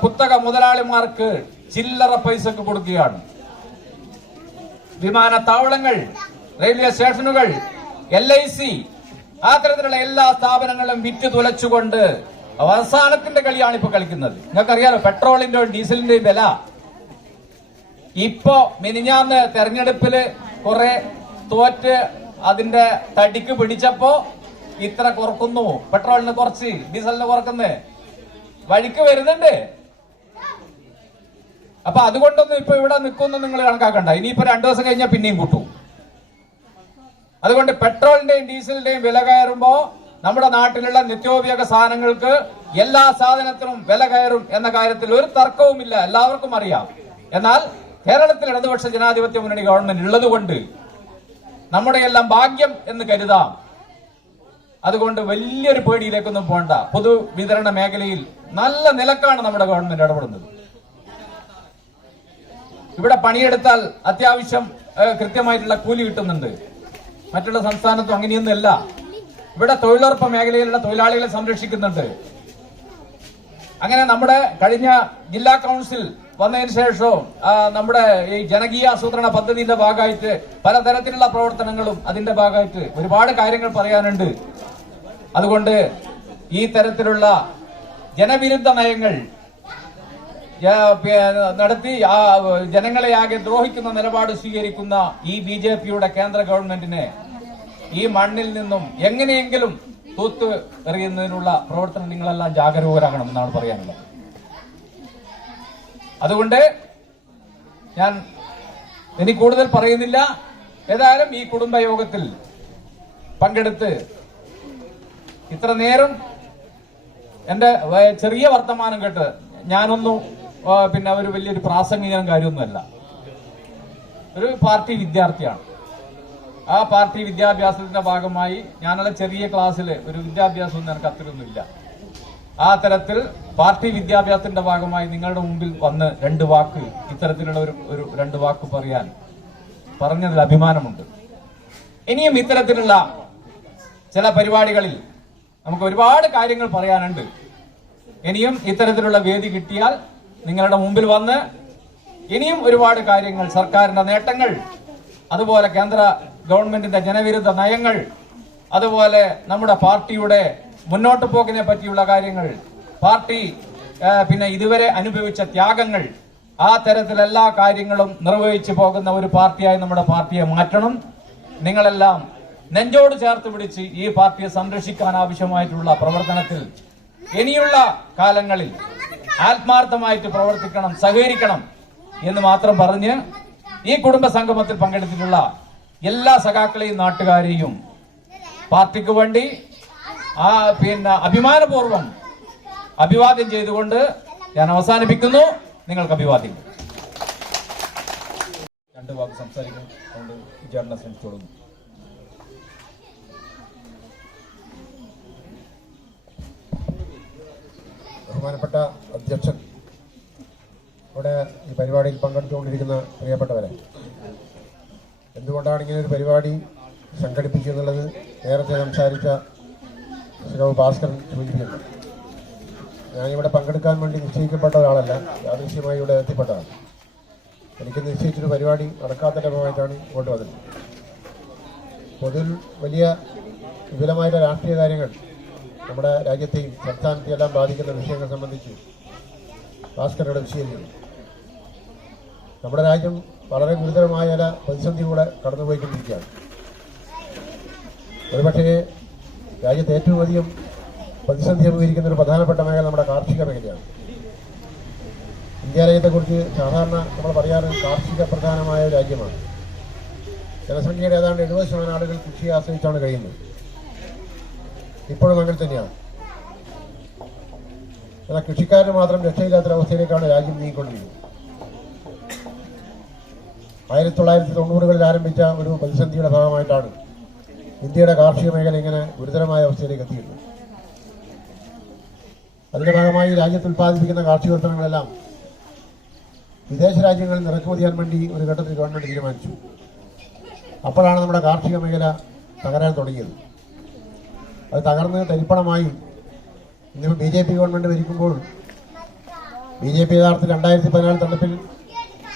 കുത്തക മുതലാളിമാർക്ക് ചില്ലറ പൈസക്ക് കൊടുക്കുകയാണ്. വിമാനത്താവളങ്ങൾ, റെയിൽവേ സ്റ്റേഷനുകൾ, LIC, ആ തരത്തിലുള്ള എല്ലാ സ്ഥാപനങ്ങളും വിറ്റ് തുലച്ചുകൊണ്ട് അവസാനത്തിന്റെ കളിയാണ് ഇപ്പൊ കളിക്കുന്നത്. നിങ്ങൾക്കറിയാലോ പെട്രോളിന്റെയും ഡീസലിന്റെയും വില. ഇപ്പോ മിനിഞ്ഞാന്ന് തെരഞ്ഞെടുപ്പില് കുറെ തോറ്റ് അതിന്റെ തടിക്ക് പിടിച്ചപ്പോ ഇത്ര കുറക്കുന്നു, പെട്രോളിന് കുറച്ച്, ഡീസലിന് കുറക്കുന്നു, വഴിക്ക് വരുന്നുണ്ട്. അപ്പൊ അതുകൊണ്ടൊന്നും ഇപ്പൊ ഇവിടെ നിൽക്കുന്നു നിങ്ങൾ കണക്കാക്കണ്ട. ഇനിയിപ്പോ 2 ദിവസം കഴിഞ്ഞാൽ പിന്നെയും കൂട്ടും. അതുകൊണ്ട് പെട്രോളിന്റെയും ഡീസലിന്റെയും വില കയറുമ്പോ നമ്മുടെ നാട്ടിലുള്ള നിത്യോപയോഗ സാധനങ്ങൾക്ക്, എല്ലാ സാധനത്തിനും വില കയറും എന്ന കാര്യത്തിൽ ഒരു തർക്കവുമില്ല, എല്ലാവർക്കും അറിയാം. എന്നാൽ കേരളത്തിൽ ഇടതുപക്ഷ ജനാധിപത്യ മുന്നണി ഗവൺമെന്റ് ഉള്ളതുകൊണ്ട് നമ്മുടെ എല്ലാം ഭാഗ്യം എന്ന് കരുതാം. അതുകൊണ്ട് വലിയൊരു പേടിയിലേക്കൊന്നും പോകണ്ട. പൊതുവിതരണ മേഖലയിൽ നല്ല നിലക്കാണ് നമ്മുടെ ഗവൺമെന്റ് ഇടപെടുന്നത്. ഇവിടെ പണിയെടുത്താൽ അത്യാവശ്യം കൃത്യമായിട്ടുള്ള കൂലി കിട്ടുന്നുണ്ട്. മറ്റുള്ള സംസ്ഥാനത്തും അങ്ങനെയൊന്നുമല്ല. ഇവിടെ തൊഴിലുറപ്പ് മേഖലയിലുള്ള തൊഴിലാളികളെ സംരക്ഷിക്കുന്നുണ്ട്. അങ്ങനെ നമ്മുടെ കഴിഞ്ഞ ജില്ലാ കൗൺസിൽ വന്നതിന് ശേഷവും നമ്മുടെ ഈ ജനകീയ ആസൂത്രണ പദ്ധതിയുടെ ഭാഗമായിട്ട് പലതരത്തിലുള്ള പ്രവർത്തനങ്ങളും അതിന്റെ ഭാഗമായിട്ട് ഒരുപാട് കാര്യങ്ങൾ പറയാനുണ്ട്. അതുകൊണ്ട് ഈ തരത്തിലുള്ള ജനവിരുദ്ധ നയങ്ങൾ നടത്തി ജനങ്ങളെ ആകെ ദ്രോഹിക്കുന്ന നിലപാട് സ്വീകരിക്കുന്ന ഈ BJPയുടെ കേന്ദ്ര ഗവൺമെന്റിനെ ഈ മണ്ണിൽ നിന്നും എങ്ങനെയെങ്കിലും തൂത്ത് എറിയുന്നതിനുള്ള പ്രവർത്തനം നിങ്ങളെല്ലാം ജാഗരൂകരാകണം എന്നാണ് പറയാനുള്ളത്. അതുകൊണ്ട് ഞാൻ ഇനി കൂടുതൽ പറയുന്നില്ല. ഏതായാലും ഈ കുടുംബയോഗത്തിൽ പങ്കെടുത്ത് ഇത്ര നേരം എന്റെ ചെറിയ വർത്തമാനം കേട്ട് ഞാനൊന്നും ഒരു വലിയൊരു പ്രാസംഗികനും കാര്യമൊന്നുമല്ല. ഒരു പാർട്ടി വിദ്യാർത്ഥിയാണ്. ആ പാർട്ടി വിദ്യാഭ്യാസത്തിന്റെ ഭാഗമായി ഞാനുള്ള ചെറിയ ക്ലാസ്സിൽ ഒരു വിദ്യാഭ്യാസം എനിക്ക് അത്രയൊന്നുമില്ല. ആ തരത്തിൽ പാർട്ടി വിദ്യാഭ്യാസത്തിന്റെ ഭാഗമായി നിങ്ങളുടെ മുമ്പിൽ വന്ന് 2 വാക്ക് ഇത്തരത്തിലുള്ള ഒരു 2 വാക്ക് പറഞ്ഞതിൽ അഭിമാനമുണ്ട്. ഇനിയും ഇത്തരത്തിലുള്ള ചില പരിപാടികളിൽ നമുക്ക് ഒരുപാട് കാര്യങ്ങൾ പറയാനുണ്ട്. ഇനിയും ഇത്തരത്തിലുള്ള വേദി കിട്ടിയാൽ നിങ്ങളുടെ മുമ്പിൽ വന്ന് ഇനിയും ഒരുപാട് കാര്യങ്ങൾ, സർക്കാരിന്റെ നേട്ടങ്ങൾ, അതുപോലെ കേന്ദ്ര ഗവൺമെന്റിന്റെ ജനവിരുദ്ധ നയങ്ങൾ, അതുപോലെ നമ്മുടെ പാർട്ടിയുടെ മുന്നോട്ട് പോക്കിനെ പറ്റിയുള്ള കാര്യങ്ങൾ, പാർട്ടി ഇതുവരെ അനുഭവിച്ച ത്യാഗങ്ങൾ, ആ തരത്തിലെല്ലാ കാര്യങ്ങളും നിർവഹിച്ചു പോകുന്ന ഒരു പാർട്ടിയായി നമ്മുടെ പാർട്ടിയെ മാറ്റണം. നിങ്ങളെല്ലാം നെഞ്ചോട് ചേർത്ത് പിടിച്ച് ഈ പാർട്ടിയെ സംരക്ഷിക്കാൻ ആവശ്യമായിട്ടുള്ള പ്രവർത്തനത്തിൽ ഇനിയുള്ള കാലങ്ങളിൽ ആത്മാർത്ഥമായിട്ട് പ്രവർത്തിക്കണം, സഹകരിക്കണം എന്ന് മാത്രം പറഞ്ഞ് ഈ കുടുംബ സംഗമത്തിൽ പങ്കെടുത്തിട്ടുള്ള എല്ലാ സഖാക്കളെയും നാട്ടുകാരെയും പാർട്ടിക്ക് വേണ്ടി അഭിമാനപൂർവ്വം അഭിവാദ്യം ചെയ്തുകൊണ്ട് ഞാൻ അവസാനിപ്പിക്കുന്നു. നിങ്ങൾക്ക് അഭിവാദ്യം. രണ്ട് വാക്ക് സംസാരിക്കൊണ്ട് വിചാരണ ശ്രമിച്ചോളൂ. ബഹുമാനപ്പെട്ട അധ്യക്ഷൻ, ഇവിടെ ഈ പരിപാടിയിൽ പങ്കെടുത്തുകൊണ്ടിരിക്കുന്ന പ്രിയപ്പെട്ടവരെ, എന്തുകൊണ്ടാണ് ഇങ്ങനെ ഒരു പരിപാടി സംഘടിപ്പിച്ചെന്നുള്ളത് നേരത്തെ സംസാരിച്ച ശ്രീ ഭാസ്കരൻ സൂചിപ്പിക്കുന്നു. ഞാനിവിടെ പങ്കെടുക്കാൻ വേണ്ടി നിശ്ചയിക്കപ്പെട്ട ഒരാളല്ല, യാദൃശ്യമായി ഇവിടെ എത്തിപ്പെട്ടതാണ്. എനിക്ക് നിശ്ചയിച്ചൊരു പരിപാടി നടക്കാത്തതിൻ്റെ ഭാഗമായിട്ടാണ് ഇങ്ങോട്ട് വന്നത്. പൊതുവിൽ വലിയ വിപുലമായിട്ടുള്ള രാഷ്ട്രീയ കാര്യങ്ങൾ നമ്മുടെ രാജ്യത്തെയും സംസ്ഥാനത്തെയും എല്ലാം ബാധിക്കുന്ന വിഷയങ്ങൾ സംബന്ധിച്ച് ഭാസ്കരനോട് വിശദീകരിക്കുന്നു. നമ്മുടെ രാജ്യം വളരെ ഗുരുതരമായ ചില പ്രതിസന്ധികൂടെ കടന്നുപോയിക്കൊണ്ടിരിക്കുകയാണ്. ഒരുപക്ഷേ രാജ്യത്ത് ഏറ്റവും അധികം പ്രതിസന്ധി അഭിമുഖീകരിക്കുന്ന ഒരു പ്രധാനപ്പെട്ട മേഖല നമ്മുടെ കാർഷിക മേഖലയാണ്. ഇന്ത്യ രാജ്യത്തെക്കുറിച്ച് സാധാരണ നമ്മൾ പറയാറ് കാർഷിക പ്രധാനമായ ഒരു രാജ്യമാണ്. ജനസംഖ്യയുടെ ഏതാണ്ട് 70% ആളുകൾ കൃഷിയെ ആശ്രയിച്ചാണ് കഴിയുന്നത്. ഇപ്പോഴും അങ്ങനെ തന്നെയാണ്. എന്നാൽ കൃഷിക്കാരന് മാത്രം രക്ഷയില്ലാത്തൊരവസ്ഥയിലേക്കാണ് രാജ്യം നീങ്ങിക്കൊണ്ടിരിക്കുന്നത്. 1990-കളിൽ ആരംഭിച്ച ഒരു പ്രതിസന്ധിയുടെ ഭാഗമായിട്ടാണ് ഇന്ത്യയുടെ കാർഷിക മേഖല ഇങ്ങനെ ഗുരുതരമായ അവസ്ഥയിലേക്ക് എത്തിയിട്ടുള്ളത്. അതിന്റെ ഭാഗമായി രാജ്യത്ത് ഉൽപ്പാദിപ്പിക്കുന്ന കാർഷികോൽപ്പന്നങ്ങളെല്ലാം വിദേശ രാജ്യങ്ങളിൽ ഇറക്കുമതി ചെയ്യാൻ വേണ്ടി ഒരു ഘട്ടത്തിൽ ഗവൺമെന്റ് തീരുമാനിച്ചു. അപ്പോഴാണ് നമ്മുടെ കാർഷിക മേഖല തകരാൻ തുടങ്ങിയത്. അത് തകർന്ന് തരിപ്പണമായി. ഇന്നിപ്പോൾ BJP ഗവൺമെന്റ് ഭരിക്കുമ്പോൾ BJP യഥാർത്ഥത്തിൽ 2014 തെരഞ്ഞെടുപ്പിൽ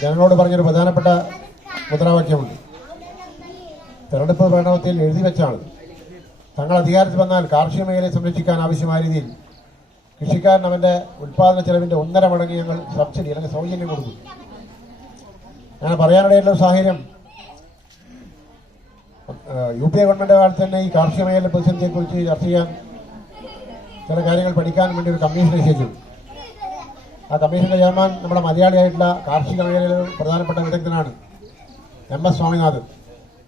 ജനങ്ങളോട് പറഞ്ഞൊരു പ്രധാനപ്പെട്ട മുദ്രാവാക്യമുണ്ട്. തെരഞ്ഞെടുപ്പ് പ്രകടനത്തിൽ എഴുതി വെച്ചാണ് തങ്ങൾ അധികാരത്തിൽ വന്നാൽ കാർഷിക മേഖലയെ സംരക്ഷിക്കാൻ ആവശ്യമായ രീതിയിൽ കൃഷിക്കാരൻ അവന്റെ ഉൽപ്പാദന ചെലവിന്റെ 1.5 മടങ്ങ് ഞങ്ങൾ സബ്സിഡി അല്ലെങ്കിൽ സൗജന്യം കൊടുക്കും. അങ്ങനെ പറയാനിടയുള്ള സാഹചര്യം UPA ഗവൺമെന്റ് കാലത്ത് തന്നെ ഈ കാർഷിക മേഖല പ്രതിസന്ധിയെക്കുറിച്ച് ചർച്ച ചെയ്യാൻ ചില കാര്യങ്ങൾ പഠിക്കാൻ വേണ്ടി ഒരു കമ്മീഷൻ നിശ്ചയിച്ചു. ആ കമ്മീഷന്റെ ചെയർമാൻ നമ്മുടെ മലയാളിയായിട്ടുള്ള കാർഷിക മേഖലയിലെ പ്രധാനപ്പെട്ട വിദഗ്ധനാണ് MS സ്വാമിനാഥൻ.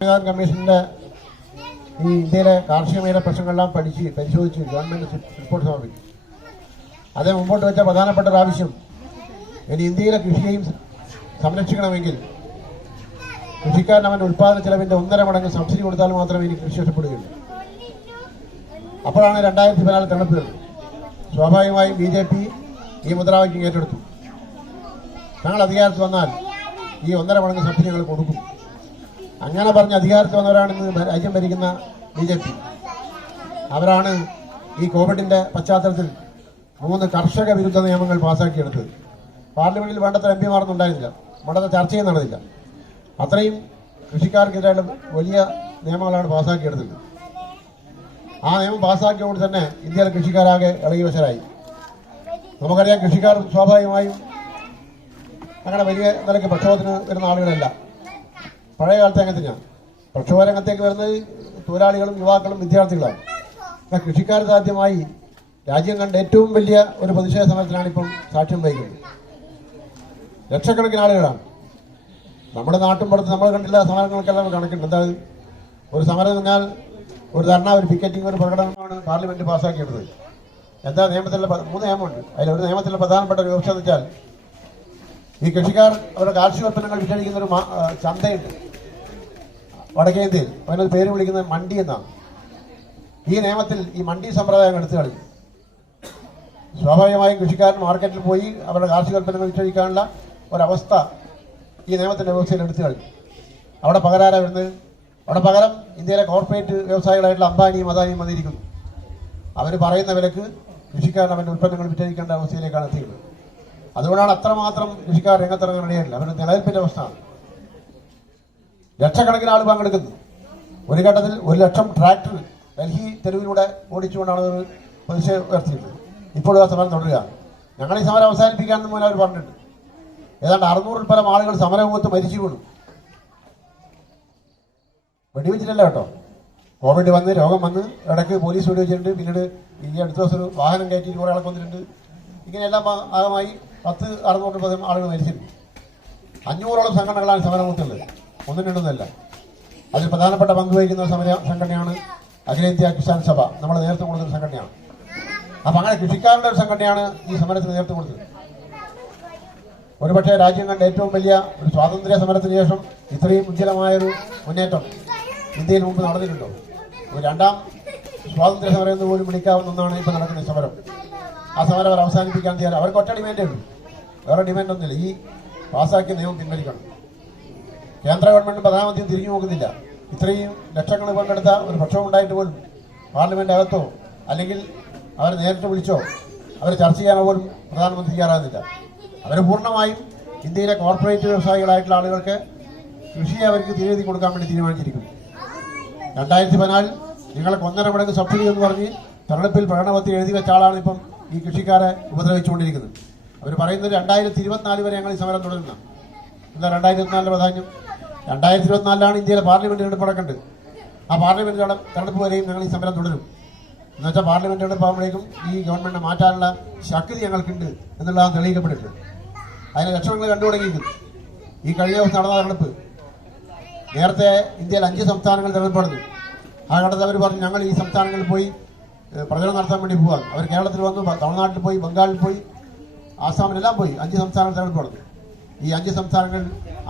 സ്വാമിനാഥൻ കമ്മീഷന്റെ ഈ ഇന്ത്യയിലെ കാർഷിക മേഖല പ്രശ്നങ്ങളെല്ലാം പരിശോധിച്ച് ഗവൺമെന്റ് റിപ്പോർട്ട് സമർപ്പിച്ചു. അതേ മുമ്പോട്ട് വെച്ച പ്രധാനപ്പെട്ട ഒരു ആവശ്യം, ഇനി ഇന്ത്യയിലെ കൃഷിയെയും സംരക്ഷിക്കണമെങ്കിൽ കൃഷിക്കാരൻ അവന്റെ ഉൽപ്പാദന ചെലവിന്റെ 1.5 മടങ്ങ് സബ്സിഡി കൊടുത്താൽ മാത്രമേ ഇനി കൃഷി രക്ഷപ്പെടുകയുള്ളൂ. അപ്പോഴാണ് 2014 തെരഞ്ഞെടുപ്പുകൾ. സ്വാഭാവികമായും BJP ഈ മുദ്രാവാക്യം ഏറ്റെടുത്തു. ഞങ്ങൾ അധികാരത്തിൽ വന്നാൽ ഈ 1.5 മടങ്ങ് സബ്സിഡി ഞങ്ങൾ കൊടുക്കും. അങ്ങനെ പറഞ്ഞ് അധികാരത്തിൽ വന്നവരാണ് ഇന്ന് രാജ്യം ഭരിക്കുന്ന BJP. അവരാണ് ഈ കോവിഡിന്റെ പശ്ചാത്തലത്തിൽ 3 കർഷക വിരുദ്ധ നിയമങ്ങൾ പാസ്സാക്കിയെടുത്തത്. പാർലമെന്റിൽ വേണ്ടത്ര MP ഉണ്ടായിരുന്നില്ല, വേണ്ടത്ര ചർച്ചയും നടന്നില്ല. അത്രയും കൃഷിക്കാർക്കെതിരായിട്ട് വലിയ നിയമങ്ങളാണ് പാസ്സാക്കിയെടുത്തത്. ആ നിയമം പാസ്സാക്കിയതുകൊണ്ട് തന്നെ ഇന്ത്യയിലെ കൃഷിക്കാരാകെ ഇളകിവശരായി. നമുക്കറിയാം, കൃഷിക്കാർ സ്വാഭാവികമായും അങ്ങനെ വലിയ നിലയ്ക്ക് പ്രക്ഷോഭത്തിന് വരുന്ന ആളുകളല്ല. പഴയ കാലത്ത് അങ്ങനെ തന്നെയാണ്. പ്രക്ഷോഭ രംഗത്തേക്ക് വരുന്നത് തൊഴിലാളികളും യുവാക്കളും വിദ്യാർത്ഥികളാണ്. എന്നാൽ കൃഷിക്കാർ സാധ്യമായി രാജ്യം കണ്ട ഏറ്റവും വലിയ ഒരു പ്രതിഷേധ സമരത്തിലാണ് ഇപ്പം സാക്ഷ്യം വഹിക്കുന്നത്. ലക്ഷക്കണക്കിന് ആളുകളാണ്. നമ്മുടെ നാട്ടും പുറത്ത് നമ്മൾ കണ്ടില്ല സമരങ്ങൾക്കെല്ലാം കണക്കുണ്ട്. എന്താ ഒരു സമരം പറഞ്ഞാൽ ഒരു ധർണ, ഒരു പിക്കറ്റിംഗ്, ഒരു പ്രകടനമാണ് പാർലമെന്റ് പാസ്സാക്കിയെടുത്തത്. എന്താ നിയമത്തിലുള്ള 3 നിയമമുണ്ട്. അതിലൊരു നിയമത്തിലുള്ള പ്രധാനപ്പെട്ട ഒരു വ്യവസ്ഥ എന്ന് വെച്ചാൽ, ഈ കൃഷിക്കാർ അവരുടെ കാർഷികോൽപ്പന്നങ്ങൾ വിറ്റഴിക്കുന്ന ഒരു ചന്തയുണ്ട് വടക്കേ ഇന്ത്യയിൽ. അതിനൊരു പേര് വിളിക്കുന്നത് മണ്ഡി എന്നാണ്. ഈ നിയമത്തിൽ ഈ മണ്ഡി സമ്പ്രദായം എടുത്തു കളി. സ്വാഭാവികമായും കൃഷിക്കാരൻ മാർക്കറ്റിൽ പോയി അവരുടെ കാർഷികോൽപ്പന്നങ്ങൾ വിറ്റഴിക്കാനുള്ള ഒരവസ്ഥ ഈ നിയമത്തിന്റെ വ്യവസ്ഥയിൽ എടുത്തു കളി. അവിടെ പകരാരാ വരുന്നത്? അവിടെ പകരം ഇന്ത്യയിലെ കോർപ്പറേറ്റ് വ്യവസായികളായിട്ടുള്ള അംബാനിയും അദാനിയും വന്നിരിക്കുന്നു. അവർ പറയുന്ന വിലക്ക് കൃഷിക്കാരൻ അവന്റെ ഉൽപ്പന്നങ്ങൾ വിറ്റഴിക്കേണ്ട അവസ്ഥയിലേക്കാണ് എത്തിയത്. അതുകൊണ്ടാണ് അത്രമാത്രം കൃഷിക്കാർ രംഗത്തിറങ്ങാൻ ഇടയില്ല. അവരുടെ നിലനിൽപ്പിന്റെ അവസ്ഥയാണ്. ലക്ഷക്കണക്കിന് ആൾ പങ്കെടുക്കുന്നു. ഒരു ഘട്ടത്തിൽ 100,000 ട്രാക്ടർ ഡൽഹി തെരുവിലൂടെ ഓടിച്ചുകൊണ്ടാണ് ഒരു പ്രതിഷേധം ഉയർത്തിയിട്ടുള്ളത്. ഇപ്പോഴും ആ സമരം തുടരുകയാണ്. ഞങ്ങൾ ഈ സമരം അവസാനിപ്പിക്കാമെന്ന് മുന്നേ അവർ പറഞ്ഞിട്ടുണ്ട്. ഏതാണ്ട് 600-ൽ പരം ആളുകൾ സമരമുഖത്ത് മരിച്ചു വീണു. വെടിവെച്ചിട്ടല്ല കേട്ടോ. കോവിഡ് വന്ന്, രോഗം വന്ന്, ഇടയ്ക്ക് പോലീസ് വെടിവെച്ചിട്ടുണ്ട്. പിന്നീട് ഈ അടുത്ത ദിവസം ഒരു വാഹനം കയറ്റി കുറേ ആളൊക്കെ വന്നിട്ടുണ്ട്. ഇങ്ങനെയെല്ലാം ഭാഗമായി 1000-600 ആളുകൾ മരിച്ചിട്ടുണ്ട്. 500ഓളം സംഘടനകളാണ് സമരമുഖത്തുള്ളത്. ഒന്നും രണ്ടൊന്നുമല്ല. അതിൽ പ്രധാനപ്പെട്ട പങ്ക് വഹിക്കുന്ന സംഘടനയാണ് അഖിലേന്ത്യാ കിസാൻ സഭ, നമ്മൾ നേതൃത്വം കൊടുക്കുന്ന സംഘടനയാണ്. അപ്പൊ അങ്ങനെ കൃഷിക്കാരുടെ ഒരു സംഘടനയാണ് ഈ സമരത്തിന് നേതൃത്വം കൊടുത്തത്. ഒരുപക്ഷെ രാജ്യം കണ്ട ഏറ്റവും വലിയ ഒരു സ്വാതന്ത്ര്യ സമരത്തിന് ശേഷം ഇത്രയും ഉജ്ജ്വലമായൊരു മുന്നേറ്റം ഇന്ത്യയിൽ മുമ്പ് നടന്നിട്ടുണ്ടോ? ഒരു രണ്ടാം സ്വാതന്ത്ര്യ സമരം എന്ന് പോലും വിളിക്കാവുന്ന ഒന്നാണ് ഇപ്പൊ നടക്കുന്ന സമരം. ആ സമരം അവർ അവസാനിപ്പിക്കാൻ തീരുമാനം. അവർക്ക് ഒറ്റ ഡിമാൻഡേ ഉള്ളൂ, വേറെ ഡിമാൻഡ് ഒന്നുമില്ല. ഈ പാസ്സാക്കിയ നിയമം പിൻവലിക്കണം. കേന്ദ്ര ഗവൺമെന്റ് പ്രധാനമന്ത്രിയും തിരിഞ്ഞു നോക്കുന്നില്ല. ഇത്രയും ലക്ഷങ്ങൾ പങ്കെടുത്ത ഒരു പക്ഷം ഉണ്ടായിട്ട് പോലും പാർലമെന്റ് അകത്തോ അല്ലെങ്കിൽ അവർ നേരിട്ട് വിളിച്ചോ അവർ ചർച്ച ചെയ്യാനോ പോലും പ്രധാനമന്ത്രി തയ്യാറാകുന്നില്ല. അവർ പൂർണ്ണമായും ഇന്ത്യയിലെ കോർപ്പറേറ്റ് വ്യവസായികളായിട്ടുള്ള ആളുകൾക്ക് കൃഷിയെ അവർക്ക് തിരികെ കൊടുക്കാൻ വേണ്ടി തീരുമാനിച്ചിരിക്കുന്നു. 2014 നിങ്ങൾക്ക് 1.5 മടങ്ങ് സബ്സിഡി എന്ന് പറഞ്ഞ് തെരഞ്ഞെടുപ്പിൽ പ്രകടനപത്രിക എഴുതി വെച്ച ആളാണ് ഇപ്പം ഈ കൃഷിക്കാരെ ഉപദ്രവിച്ചുകൊണ്ടിരിക്കുന്നത്. അവർ പറയുന്നത് 2024 വരെ ഞങ്ങൾ ഈ സമരം തുടരുന്ന. എന്താ 2024 പ്രാധാന്യം? 2024 ഇന്ത്യയിലെ പാർലമെന്റ് തെരഞ്ഞെടുപ്പ് നടക്കേണ്ടത്. ആ പാർലമെന്റ് തെരഞ്ഞെടുപ്പ് വരെയും ഞങ്ങൾ ഈ സമരം തുടരും. എന്നുവെച്ചാൽ പാർലമെന്റ് തെരഞ്ഞെടുപ്പ് ആകുമ്പോഴേക്കും ഈ ഗവൺമെന്റിനെ മാറ്റാനുള്ള ശക്തി ഞങ്ങൾക്കുണ്ട് എന്നുള്ളതാണ് തെളിയിക്കപ്പെട്ടിട്ടുണ്ട്. അതിന് ലക്ഷണങ്ങൾ കണ്ടു തുടങ്ങിയിരിക്കുന്നു. ഈ കഴിഞ്ഞ ദിവസം നടന്ന തെരഞ്ഞെടുപ്പ്, നേരത്തെ ഇന്ത്യയിൽ 5 സംസ്ഥാനങ്ങൾ തെരഞ്ഞെടുപ്പ് നടന്നു. ആ ഘട്ടത്തിൽ അവർ പറഞ്ഞു ഞങ്ങൾ ഈ സംസ്ഥാനങ്ങളിൽ പോയി പ്രചരണം നടത്താൻ വേണ്ടി പോകാം. അവർ കേരളത്തിൽ വന്നു, തമിഴ്നാട്ടിൽ പോയി, ബംഗാളിൽ പോയി, ആസാമിലെല്ലാം പോയി. 5 സംസ്ഥാനങ്ങൾ തെരഞ്ഞെടുപ്പ് നടന്നു. ഈ 5 സംസ്ഥാനങ്ങൾ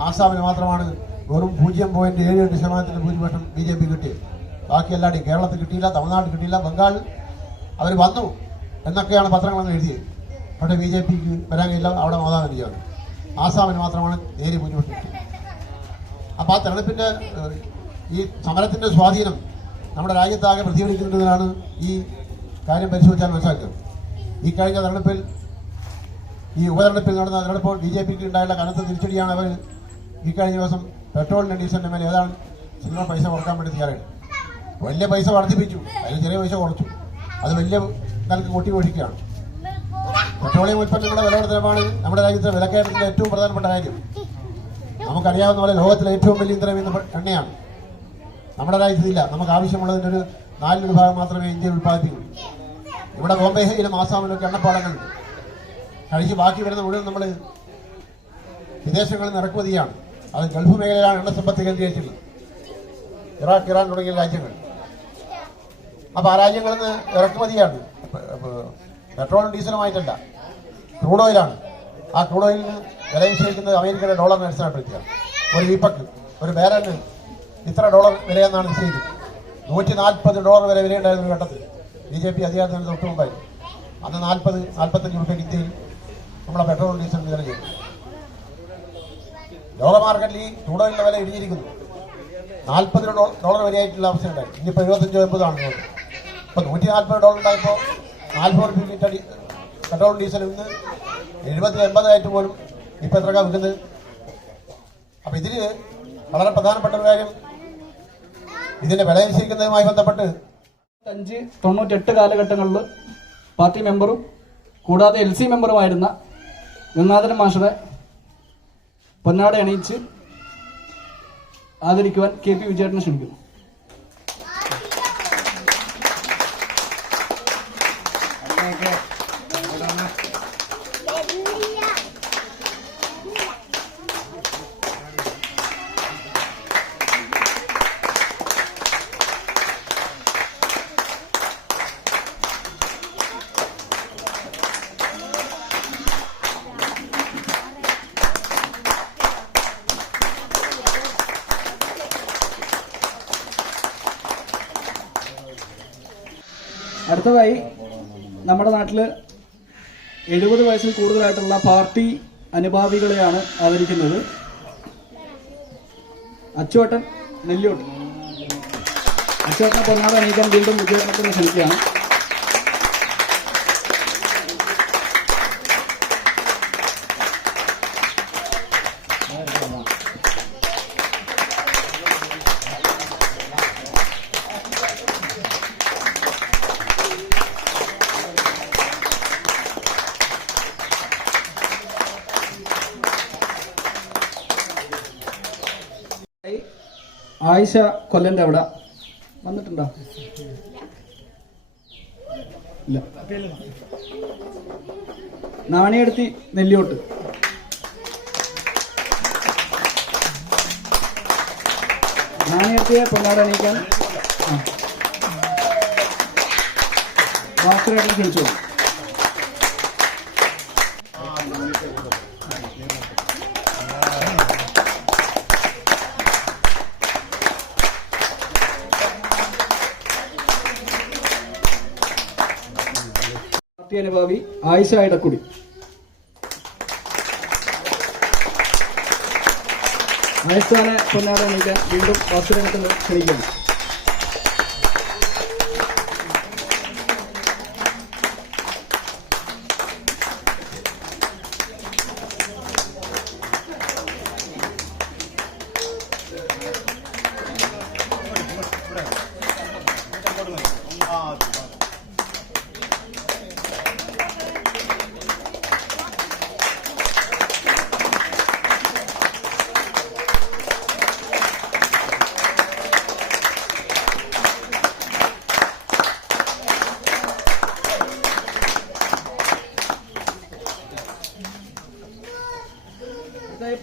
ആസാമിന് മാത്രമാണ് വെറും 0.78% ഭൂരിപക്ഷം BJP കിട്ടിയത്. ബാക്കി എല്ലാവരുടെയും കേരളത്തിൽ കിട്ടിയില്ല, തമിഴ്നാട്ടിൽ കിട്ടിയില്ല, ബംഗാൾ അവർ വന്നു എന്നൊക്കെയാണ് പത്രങ്ങളൊന്നും എഴുതിയത്. പക്ഷേ BJPക്ക് വരാൻ കഴിയില്ല, അവിടെ മാതാവ് വിജയമാണ്. ആസാമിന് മാത്രമാണ് നേരിയ ഭൂരിപക്ഷം കിട്ടിയത്. അപ്പോൾ ആ തെരഞ്ഞെടുപ്പിന്റെ ഈ സമരത്തിന്റെ സ്വാധീനം നമ്മുടെ രാജ്യത്താകെ പ്രതിഫലിക്കുന്നതിനാണ് ഈ കാര്യം പരിശോധിച്ചാൽ മനസ്സിലാക്കുന്നത്. ഈ കഴിഞ്ഞ തെരഞ്ഞെടുപ്പിൽ, ഈ ഉപതെരഞ്ഞെടുപ്പിൽ നടന്ന തെരഞ്ഞെടുപ്പോൾ BJPക്ക് ഉണ്ടായുള്ള കനത്ത തിരിച്ചടിയാണ് അവർ ഈ കഴിഞ്ഞ ദിവസം പെട്രോളിന്റെ ഡീസലിന്റെ മേലെ ഏതാണ് ചില്ലറ പൈസ കുറക്കാൻ വേണ്ടി തയ്യാറായി. വലിയ പൈസ വർദ്ധിപ്പിച്ചു, അതിൽ ചെറിയ പൈസ കുറച്ചു. അത് വലിയ നിലക്ക് കൊട്ടിഘോഷിക്കുകയാണ്. പെട്രോളിയം ഉൽപ്പന്നങ്ങളുടെ വിലവർദ്ധനമാണ് നമ്മുടെ രാജ്യത്തെ വിലക്കയറ്റത്തിന്റെ ഏറ്റവും പ്രധാനപ്പെട്ട കാര്യം. നമുക്കറിയാവുന്ന പോലെ ലോകത്തിലെ ഏറ്റവും വലിയ ഇന്ധനം ഇന്ന് എണ്ണയാണ്. നമ്മുടെ രാജ്യത്തില്ല. നമുക്ക് ആവശ്യമുള്ളതിൻ്റെ ഒരു 4 ഭാഗം മാത്രമേ ഇന്ത്യയിൽ ഉൽപ്പാദിപ്പിക്കൂ. ഇവിടെ ബോംബെയിലും ആസാമിലൊക്കെ എണ്ണപ്പാടങ്ങളുണ്ട്. കഴിച്ച് ബാക്കി വരുന്ന മുഴുവൻ നമ്മൾ വിദേശങ്ങളിൽ നിന്ന് ഇറക്കുമതിയാണ്. അത് ഗൾഫ് മേഖലയിലാണ് എണ്ണ സമ്പത്ത് കേന്ദ്രീകരിച്ചിട്ടുള്ളത്. ഇറാഖ്, ഇറാൻ തുടങ്ങിയ രാജ്യങ്ങൾ. അപ്പോൾ ആ രാജ്യങ്ങളിൽ നിന്ന് ഇറക്കുമതിയാണ്. പെട്രോളും ഡീസലുമായിട്ടല്ല, ക്രൂഡ് ഓയിലാണ്. ആ ക്രൂഡ് ഓയിലിന് വില നിശ്ചയിക്കുന്നത് അമേരിക്കയുടെ ഡോളറിനെ അടിസ്ഥാനപ്പെടുത്തിയാണ്. ഒരു വീപ്പക്ക്, ഒരു ബാരലിന് ഇത്ര ഡോളർ വിലയെന്നാണ് നിശ്ചയിച്ചത്. $140 വരെ വിലയുണ്ടായിരുന്ന ഒരു ഘട്ടത്തിൽ BJP അധികാരത്തിന് തൊട്ട് മുമ്പായി. അന്ന് 40-45 രൂപയ്ക്ക് ഇന്ത്യയിൽ നമ്മളെ പെട്രോൾ ഡീസൽ വില ചെയ്തു. ലോക മാർക്കറ്റിൽ ഈ ക്രൂഡ് ഓയിലിന്റെ വില ഇടിഞ്ഞിരിക്കുന്നു. $40 വരെയായിട്ടുള്ള അവസ്ഥ ഉണ്ടായി. ഇനിയിപ്പോൾ 75-80 ഇപ്പോൾ $140 ഉണ്ടായപ്പോൾ 40 ലിറ്റർ പെട്രോൾ ഡീസൽ ഇന്ന് 70-80 ആയിട്ട് പോലും ഇപ്പൊ എത്ര വിൽക്കുന്നത്. അപ്പൊ ഇതില് വളരെ പ്രധാനപ്പെട്ട ഒരു കാര്യം, ഇതിന്റെ വില നിശ്ചയിക്കുന്നതുമായി ബന്ധപ്പെട്ട് 95-98 കാലഘട്ടങ്ങളിൽ പാർട്ടി മെമ്പറും കൂടാതെ LC മെമ്പറുമായിരുന്ന ഗംഗാധരൻ മാഷറെ പൊന്നാട അണിയിച്ച് ആദരിക്കുവാൻ KP വിജയേട്ടനെ ക്ഷണിക്കുന്നു. അടുത്തതായി നമ്മുടെ നാട്ടില് 70 വയസ്സിൽ കൂടുതലായിട്ടുള്ള പാർട്ടി അനുഭാവികളെയാണ് ആദരിക്കുന്നത്. അച്ചുവേട്ടൻ നെല്ലിയോട്ട്. അച്ചുവേട്ടനെ പൊന്നാട അണിയിക്കാൻ വീണ്ടും വിജയത്തിന് ക്ഷണിക്കുകയാണ്. ആയിഷ കൊല്ലന്റെ അവിടെ വന്നിട്ടുണ്ടോ? ഇല്ല. നാണയെടുത്തി നെല്ലിയോട്ട്. നാണയ സ്ഥാനാർത്ഥിയെ പൊന്നാട അണിയിക്കാൻ ഭാസ്കരേട്ടനെ ക്ഷണിച്ചു. പാർട്ടി അനുഭാവി ആയിഷ ഇടക്കുടി. ആയിഷാനെ പൊന്നാട അണിയിക്കാൻ വീണ്ടും ഭാസ്കരേട്ടനെ ക്ഷണിക്കുന്നു.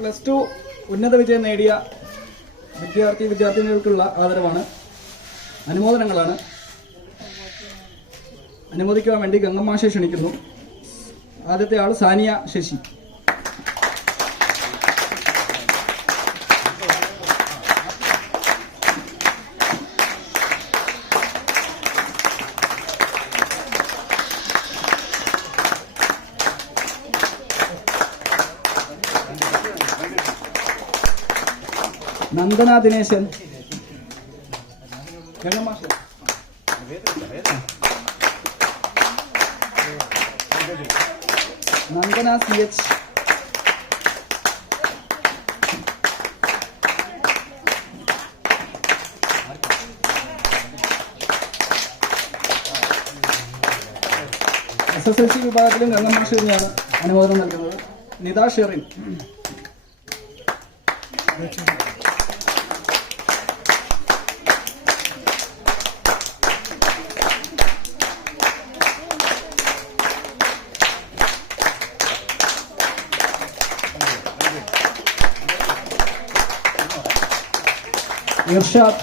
+2 ഉന്നത വിജയം നേടിയ വിദ്യാർത്ഥിനികൾക്കുള്ള ആദരവാണ്, അനുമോദനങ്ങളാണ്. അനുമോദിക്കുവാൻ വേണ്ടി ഗംഗമ്മാശെ ക്ഷണിക്കുന്നു. ആദ്യത്തെ ആൾ സാനിയ ശശി. നന്ദന ദിനേശൻ. ഗംഗമ്മാശ. നന്ദന CH. SSLC വിഭാഗത്തിലും ഗംഗമ്മാശ തന്നെയാണ് അനുമോദനം നൽകുന്നത്. നിത ഷെറിൻ. ഇർഷാദ്.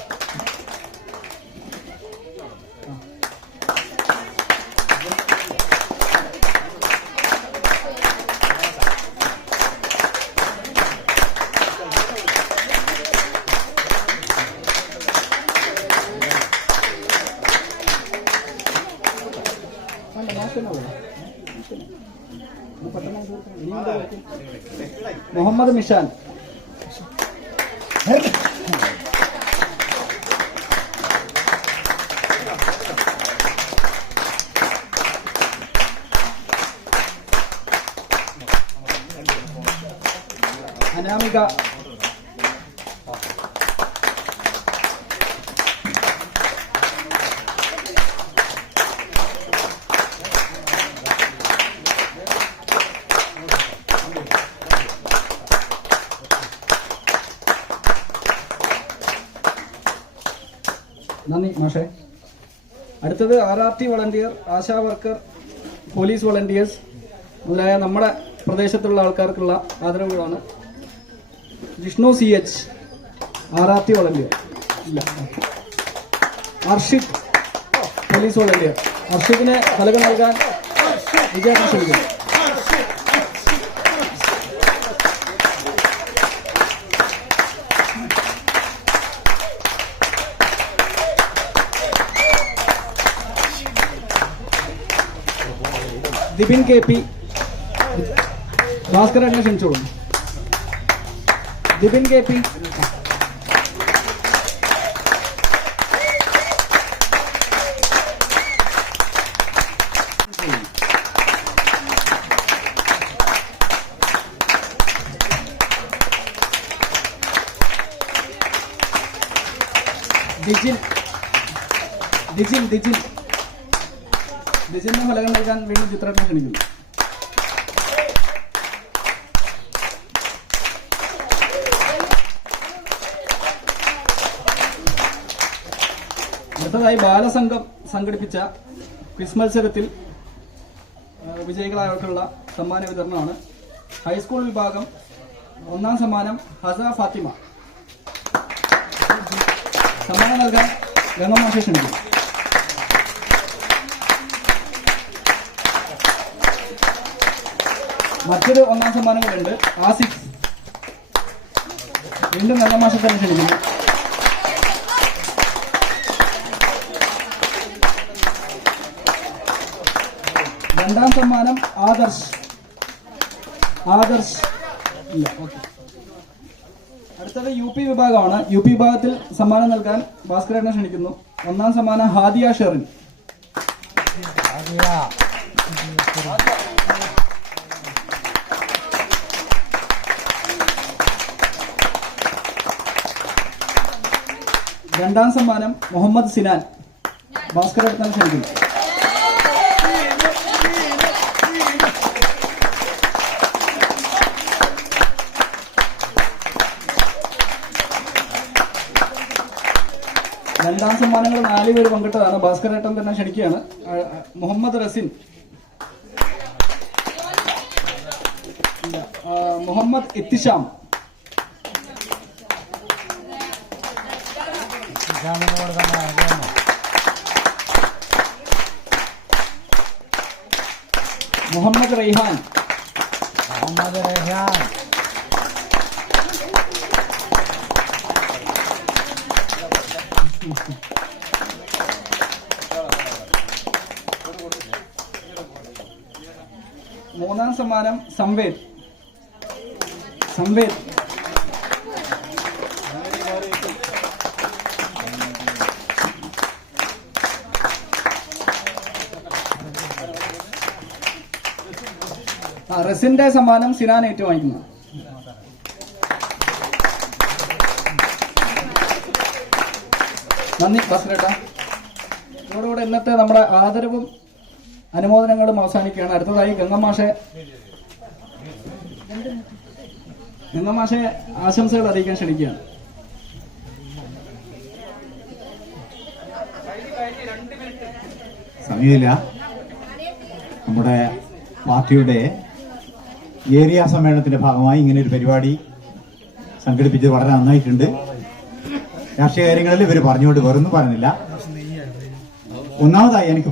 മുഹമ്മദ് മിഷാൻ. അനാമിക. നന്ദി മാഷേ. അടുത്തത് RRT volunteer, ASHA worker, police volunteers മുതലായ നമ്മുടെ പ്രദേശത്തുള്ള ആൾക്കാർക്കുള്ള ആദരവുകളാണ്. Jishnu CH RRT volunteer. ഇല്ല. Arshid police volunteer. അർഷിദിനെ ഫലകം നൽകാൻ വിജയം ശ്രമിക്കുന്നു. ദിബിൻ KP. ഭാസ്കരേട്ടനെ ക്ഷണിച്ചോളൂ. ദിബിൻ KP. ദിജിന് ഫലകം നൽകാൻ വീണ്ടും ചിത്രേട്ടനെ ക്ഷണിക്കുന്നു. അടുത്തതായി ബാലസംഘം സംഘടിപ്പിച്ച ക്വിസ് മത്സരത്തിൽ വിജയികളായിട്ടുള്ള സമ്മാന വിതരണമാണ്. ഹൈസ്കൂൾ വിഭാഗം 1ാം സമ്മാനം ഹസ ഫാത്തിമ. സമ്മാനം നൽകാൻ ഗംഗമാഷെ ക്ഷണിക്കും. മറ്റൊരു ഒന്നാം സമ്മാനം കൂടെ ഉണ്ട്. ആസിഫ് വീണ്ടും ഗംഗമാഷെ തന്നെ ക്ഷണിക്കുന്നു. രണ്ടാം സമ്മാനം ആദർശ് ഇല്ല. ഓക്കെ, അടുത്തത് UP വിഭാഗമാണ്. UP വിഭാഗത്തിൽ സമ്മാനം നൽകാൻ ഭാസ്കരേട്ടനെ ക്ഷണിക്കുന്നു. ഒന്നാം സമ്മാനം ഹാദിയ ഷെറിൻ. രണ്ടാം സമ്മാനം മുഹമ്മദ് സിനാൻ. ഭാസ്കരേട്ടനെ ക്ഷണിക്കുന്നു. രണ്ടാം സമ്മാനങ്ങൾ 4 പേര് പങ്കിട്ടതാണ്. ഭാസ്കരേട്ടൻ തന്നെ ക്ഷണിക്കുകയാണ്. മുഹമ്മദ് റസിൻ, മുഹമ്മദ് ഇത്തിഷാം, മുഹമ്മദ് റൈഹാൻ, മൂന്നാം സമ്മാനം സംവേദ്. റസിന്റെ സമ്മാനം സിനാൻ ഏറ്റുവാങ്ങിക്കുന്നു. നന്ദി ഭാസ്കരേട്ടാ. ഇതോടുകൂടെ ഇന്നത്തെ നമ്മുടെ ആദരവും അനുമോദനങ്ങളും അവസാനിക്കുകയാണ്. അടുത്തതായി ഗംഗമാഷെ ആശംസകൾ അറിയിക്കാൻ ക്ഷണിക്കുകയാണ്. സമയമില്ല. നമ്മുടെ പാർട്ടിയുടെ ഏരിയ സമ്മേളനത്തിന്റെ ഭാഗമായി ഇങ്ങനെ ഒരു പരിപാടി സംഘടിപ്പിച്ചത് വളരെ നന്നായിട്ടുണ്ട്. രാഷ്ട്രീയ കാര്യങ്ങളിൽ ഇവർ പറഞ്ഞുകൊണ്ട് വേറൊന്നും പറയുന്നില്ല. ഒന്നാമതായി എനിക്ക്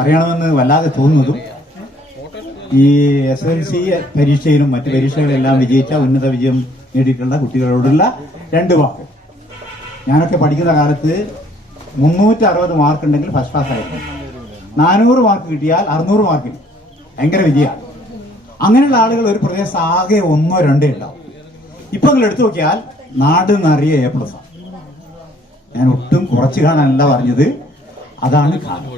പറയണമെന്ന് വല്ലാതെ തോന്നുന്നതും ഈ SLC പരീക്ഷയിലും മറ്റ് പരീക്ഷകളെല്ലാം വിജയിച്ച ഉന്നത വിജയം നേടിയിട്ടുള്ള കുട്ടികളോടുള്ള 2 വാക്ക്. ഞാനൊക്കെ പഠിക്കുന്ന കാലത്ത് 360 മാർക്ക് ഉണ്ടെങ്കിൽ ഫസ്റ്റ് ക്ലാസ് ആയിരുന്നു. 400 മാർക്ക് കിട്ടിയാൽ 600 മാർക്കിൽ ഭയങ്കര വിജയമാണ്. അങ്ങനെയുള്ള ആളുകൾ ഒരു പ്രദേശം ആകെ 1 2 ഉണ്ടാവും. ഇപ്പൊ നിങ്ങൾ എടുത്തു നോക്കിയാൽ നാട് നിറയെ A+. ഞാൻ ഒട്ടും കുറച്ച് കാണാനല്ല പറഞ്ഞത്, അതാണ് കാലം.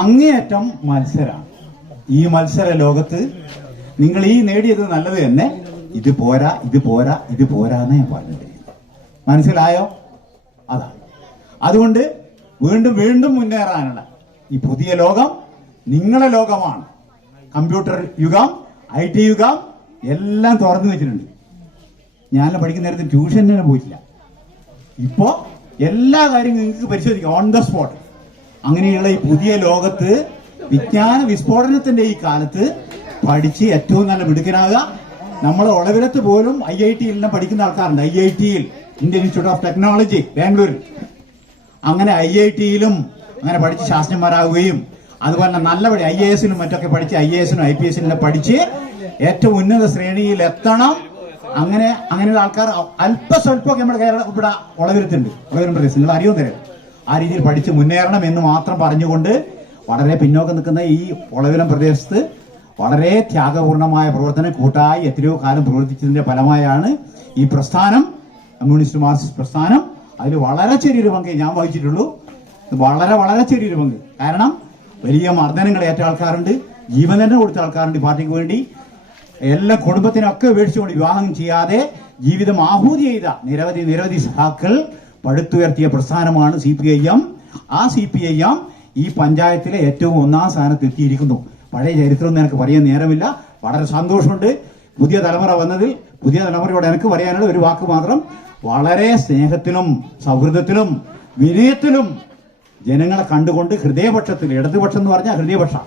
അങ്ങേയറ്റം മത്സരമാണ്. ഈ മത്സര ലോകത്ത് നിങ്ങൾ ഈ നേടിയത് നല്ലത് തന്നെ, ഇത് പോരാ എന്നേ ഞാൻ പറഞ്ഞിരിക്കുന്നത്. മനസ്സിലായോ? അതാണ്. അതുകൊണ്ട് വീണ്ടും മുന്നേറാനുള്ള ഈ പുതിയ ലോകം നിങ്ങളുടെ ലോകമാണ്. കമ്പ്യൂട്ടർ യുഗം, IT യുഗം എല്ലാം തുറന്നു വെച്ചിട്ടുണ്ട്. ഞാൻ പഠിക്കുന്ന നേരത്തെ ട്യൂഷന് പോയിട്ടില്ല. ഇപ്പോ എല്ലാ കാര്യങ്ങളും നിങ്ങൾക്ക് പരിശോധിക്കാം ഓൺ ദ സ്പോട്ട്. അങ്ങനെയുള്ള ഈ പുതിയ ലോകത്ത് വിജ്ഞാന വിസ്ഫോടനത്തിന്റെ ഈ കാലത്ത് പഠിച്ച് ഏറ്റവും നല്ല മിടുക്കനാകുക. നമ്മളെ ഒളവിലത്ത് പോലും IIT-യിൽ പഠിക്കുന്ന ആൾക്കാരുണ്ട്. IIT-യിൽ ഇന്ത്യൻ ഇൻസ്റ്റിറ്റ്യൂട്ട് ഓഫ് ടെക്നോളജി ബാംഗ്ലൂരിൽ. അങ്ങനെ IIT-യിലും അങ്ങനെ പഠിച്ച് ശാസ്ത്രജ്ഞന്മാരാകുകയും അതുപോലെ നല്ലപടി IAS-നും മറ്റൊക്കെ പഠിച്ച് IAS-നും IPS-നും പഠിച്ച് ഏറ്റവും ഉന്നത ശ്രേണിയിൽ എത്തണം. അങ്ങനെയുള്ള ആൾക്കാർ അല്പസ്വല്പമൊക്കെ നമ്മുടെ കേരളം ഇവിടെ ഒളവിലത്തുണ്ട്. ഒളവിലും പ്രദേശം നിങ്ങൾ അറിയുമോ തരാം. ആ രീതിയിൽ പഠിച്ച് മുന്നേറണം എന്ന് മാത്രം പറഞ്ഞുകൊണ്ട് വളരെ പിന്നോക്കം നിൽക്കുന്ന ഈ ഒളവിലം പ്രദേശത്ത് വളരെ ത്യാഗപൂർണമായ പ്രവർത്തനം കൂട്ടായി എത്രയോ കാലം പ്രവർത്തിച്ചതിന്റെ ഫലമായാണ് ഈ പ്രസ്ഥാനം, കമ്മ്യൂണിസ്റ്റ് മാർക്സിസ്റ്റ് പ്രസ്ഥാനം. അതിൽ വളരെ ചെറിയൊരു പങ്ക് ഞാൻ വഹിച്ചിട്ടുള്ളൂ. വളരെ ചെറിയൊരു പങ്ക്. കാരണം വലിയ മർദ്ദനങ്ങൾ ഏറ്റ ആൾക്കാരുണ്ട്, ജീവൻ തന്നെ കൊടുത്ത ആൾക്കാരുണ്ട് പാർട്ടിക്ക് വേണ്ടി. എല്ലാ കുടുംബത്തിനൊക്കെ ഉപേക്ഷിച്ചുകൊണ്ട് വിവാഹം ചെയ്യാതെ ജീവിതം ആഹൂതി ചെയ്ത നിരവധി സഹാക്കൾ പടുത്തുയർത്തിയ പ്രസ്ഥാനമാണ് CPIM. ആ CPIM ഈ പഞ്ചായത്തിലെ ഏറ്റവും 1ാം സ്ഥാനത്ത് എത്തിയിരിക്കുന്നു. പഴയ ചരിത്രം എനിക്ക് പറയാൻ നേരമില്ല. വളരെ സന്തോഷമുണ്ട് പുതിയ തലമുറ വന്നതിൽ. പുതിയ തലമുറയോട് എനിക്ക് പറയാനുള്ള ഒരു വാക്ക് മാത്രം, വളരെ സ്നേഹത്തിലും സൗഹൃദത്തിലും വിനയത്തിലും ജനങ്ങളെ കണ്ടുകൊണ്ട് ഹൃദയപക്ഷത്തിൽ, ഇടതുപക്ഷം എന്ന് പറഞ്ഞാൽ ഹൃദയപക്ഷം,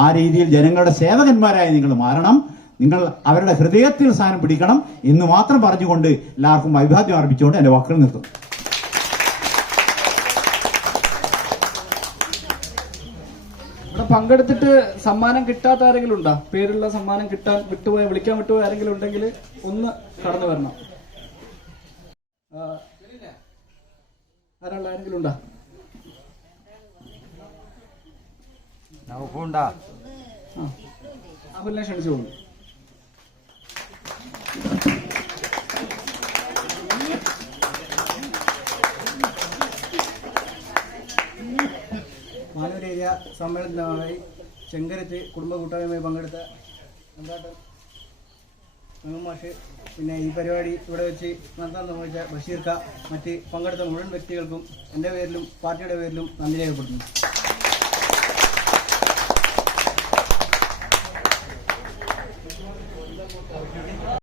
ആ രീതിയിൽ ജനങ്ങളുടെ സേവകന്മാരായി നിങ്ങൾ മാറണം. നിങ്ങൾ അവരുടെ ഹൃദയത്തിൽ സ്ഥാനം പിടിക്കണം എന്ന് മാത്രം പറഞ്ഞുകൊണ്ട് എല്ലാവർക്കും അഭിവാദ്യം അർപ്പിച്ചുകൊണ്ട് എൻ്റെ വാക്കുകൾ നിർത്തുന്നു. ഇവിടെ പങ്കെടുത്തിട്ട് സമ്മാനം കിട്ടാത്ത ആരെങ്കിലും ഉണ്ടോ? പേരുള്ള സമ്മാനം കിട്ടാൻ വിളിക്കാൻ വിട്ടുപോയ ആരെങ്കിലും ഉണ്ടെങ്കിൽ ഒന്ന് കടന്നു വരണം. ആരാളുള്ള ആരെങ്കിലും ഉണ്ടോ? രാഹുലിനെ ക്ഷണിച്ചോളൂ. മാനൂർ ഏരിയ സമ്മേളനത്തിനായി ചെങ്കരത്ത് കുടുംബ കൂട്ടായ്മയിൽ പങ്കെടുത്ത മാഷ്, പിന്നെ ഈ പരിപാടി ഇവിടെ വെച്ച് നടത്താൻ നിർവഹിച്ച ബഷീർക്ക, മറ്റ് പങ്കെടുത്ത മുഴുവൻ വ്യക്തികൾക്കും എൻ്റെ പേരിലും പാർട്ടിയുടെ പേരിലും നന്ദി രേഖപ്പെടുത്തുന്നു.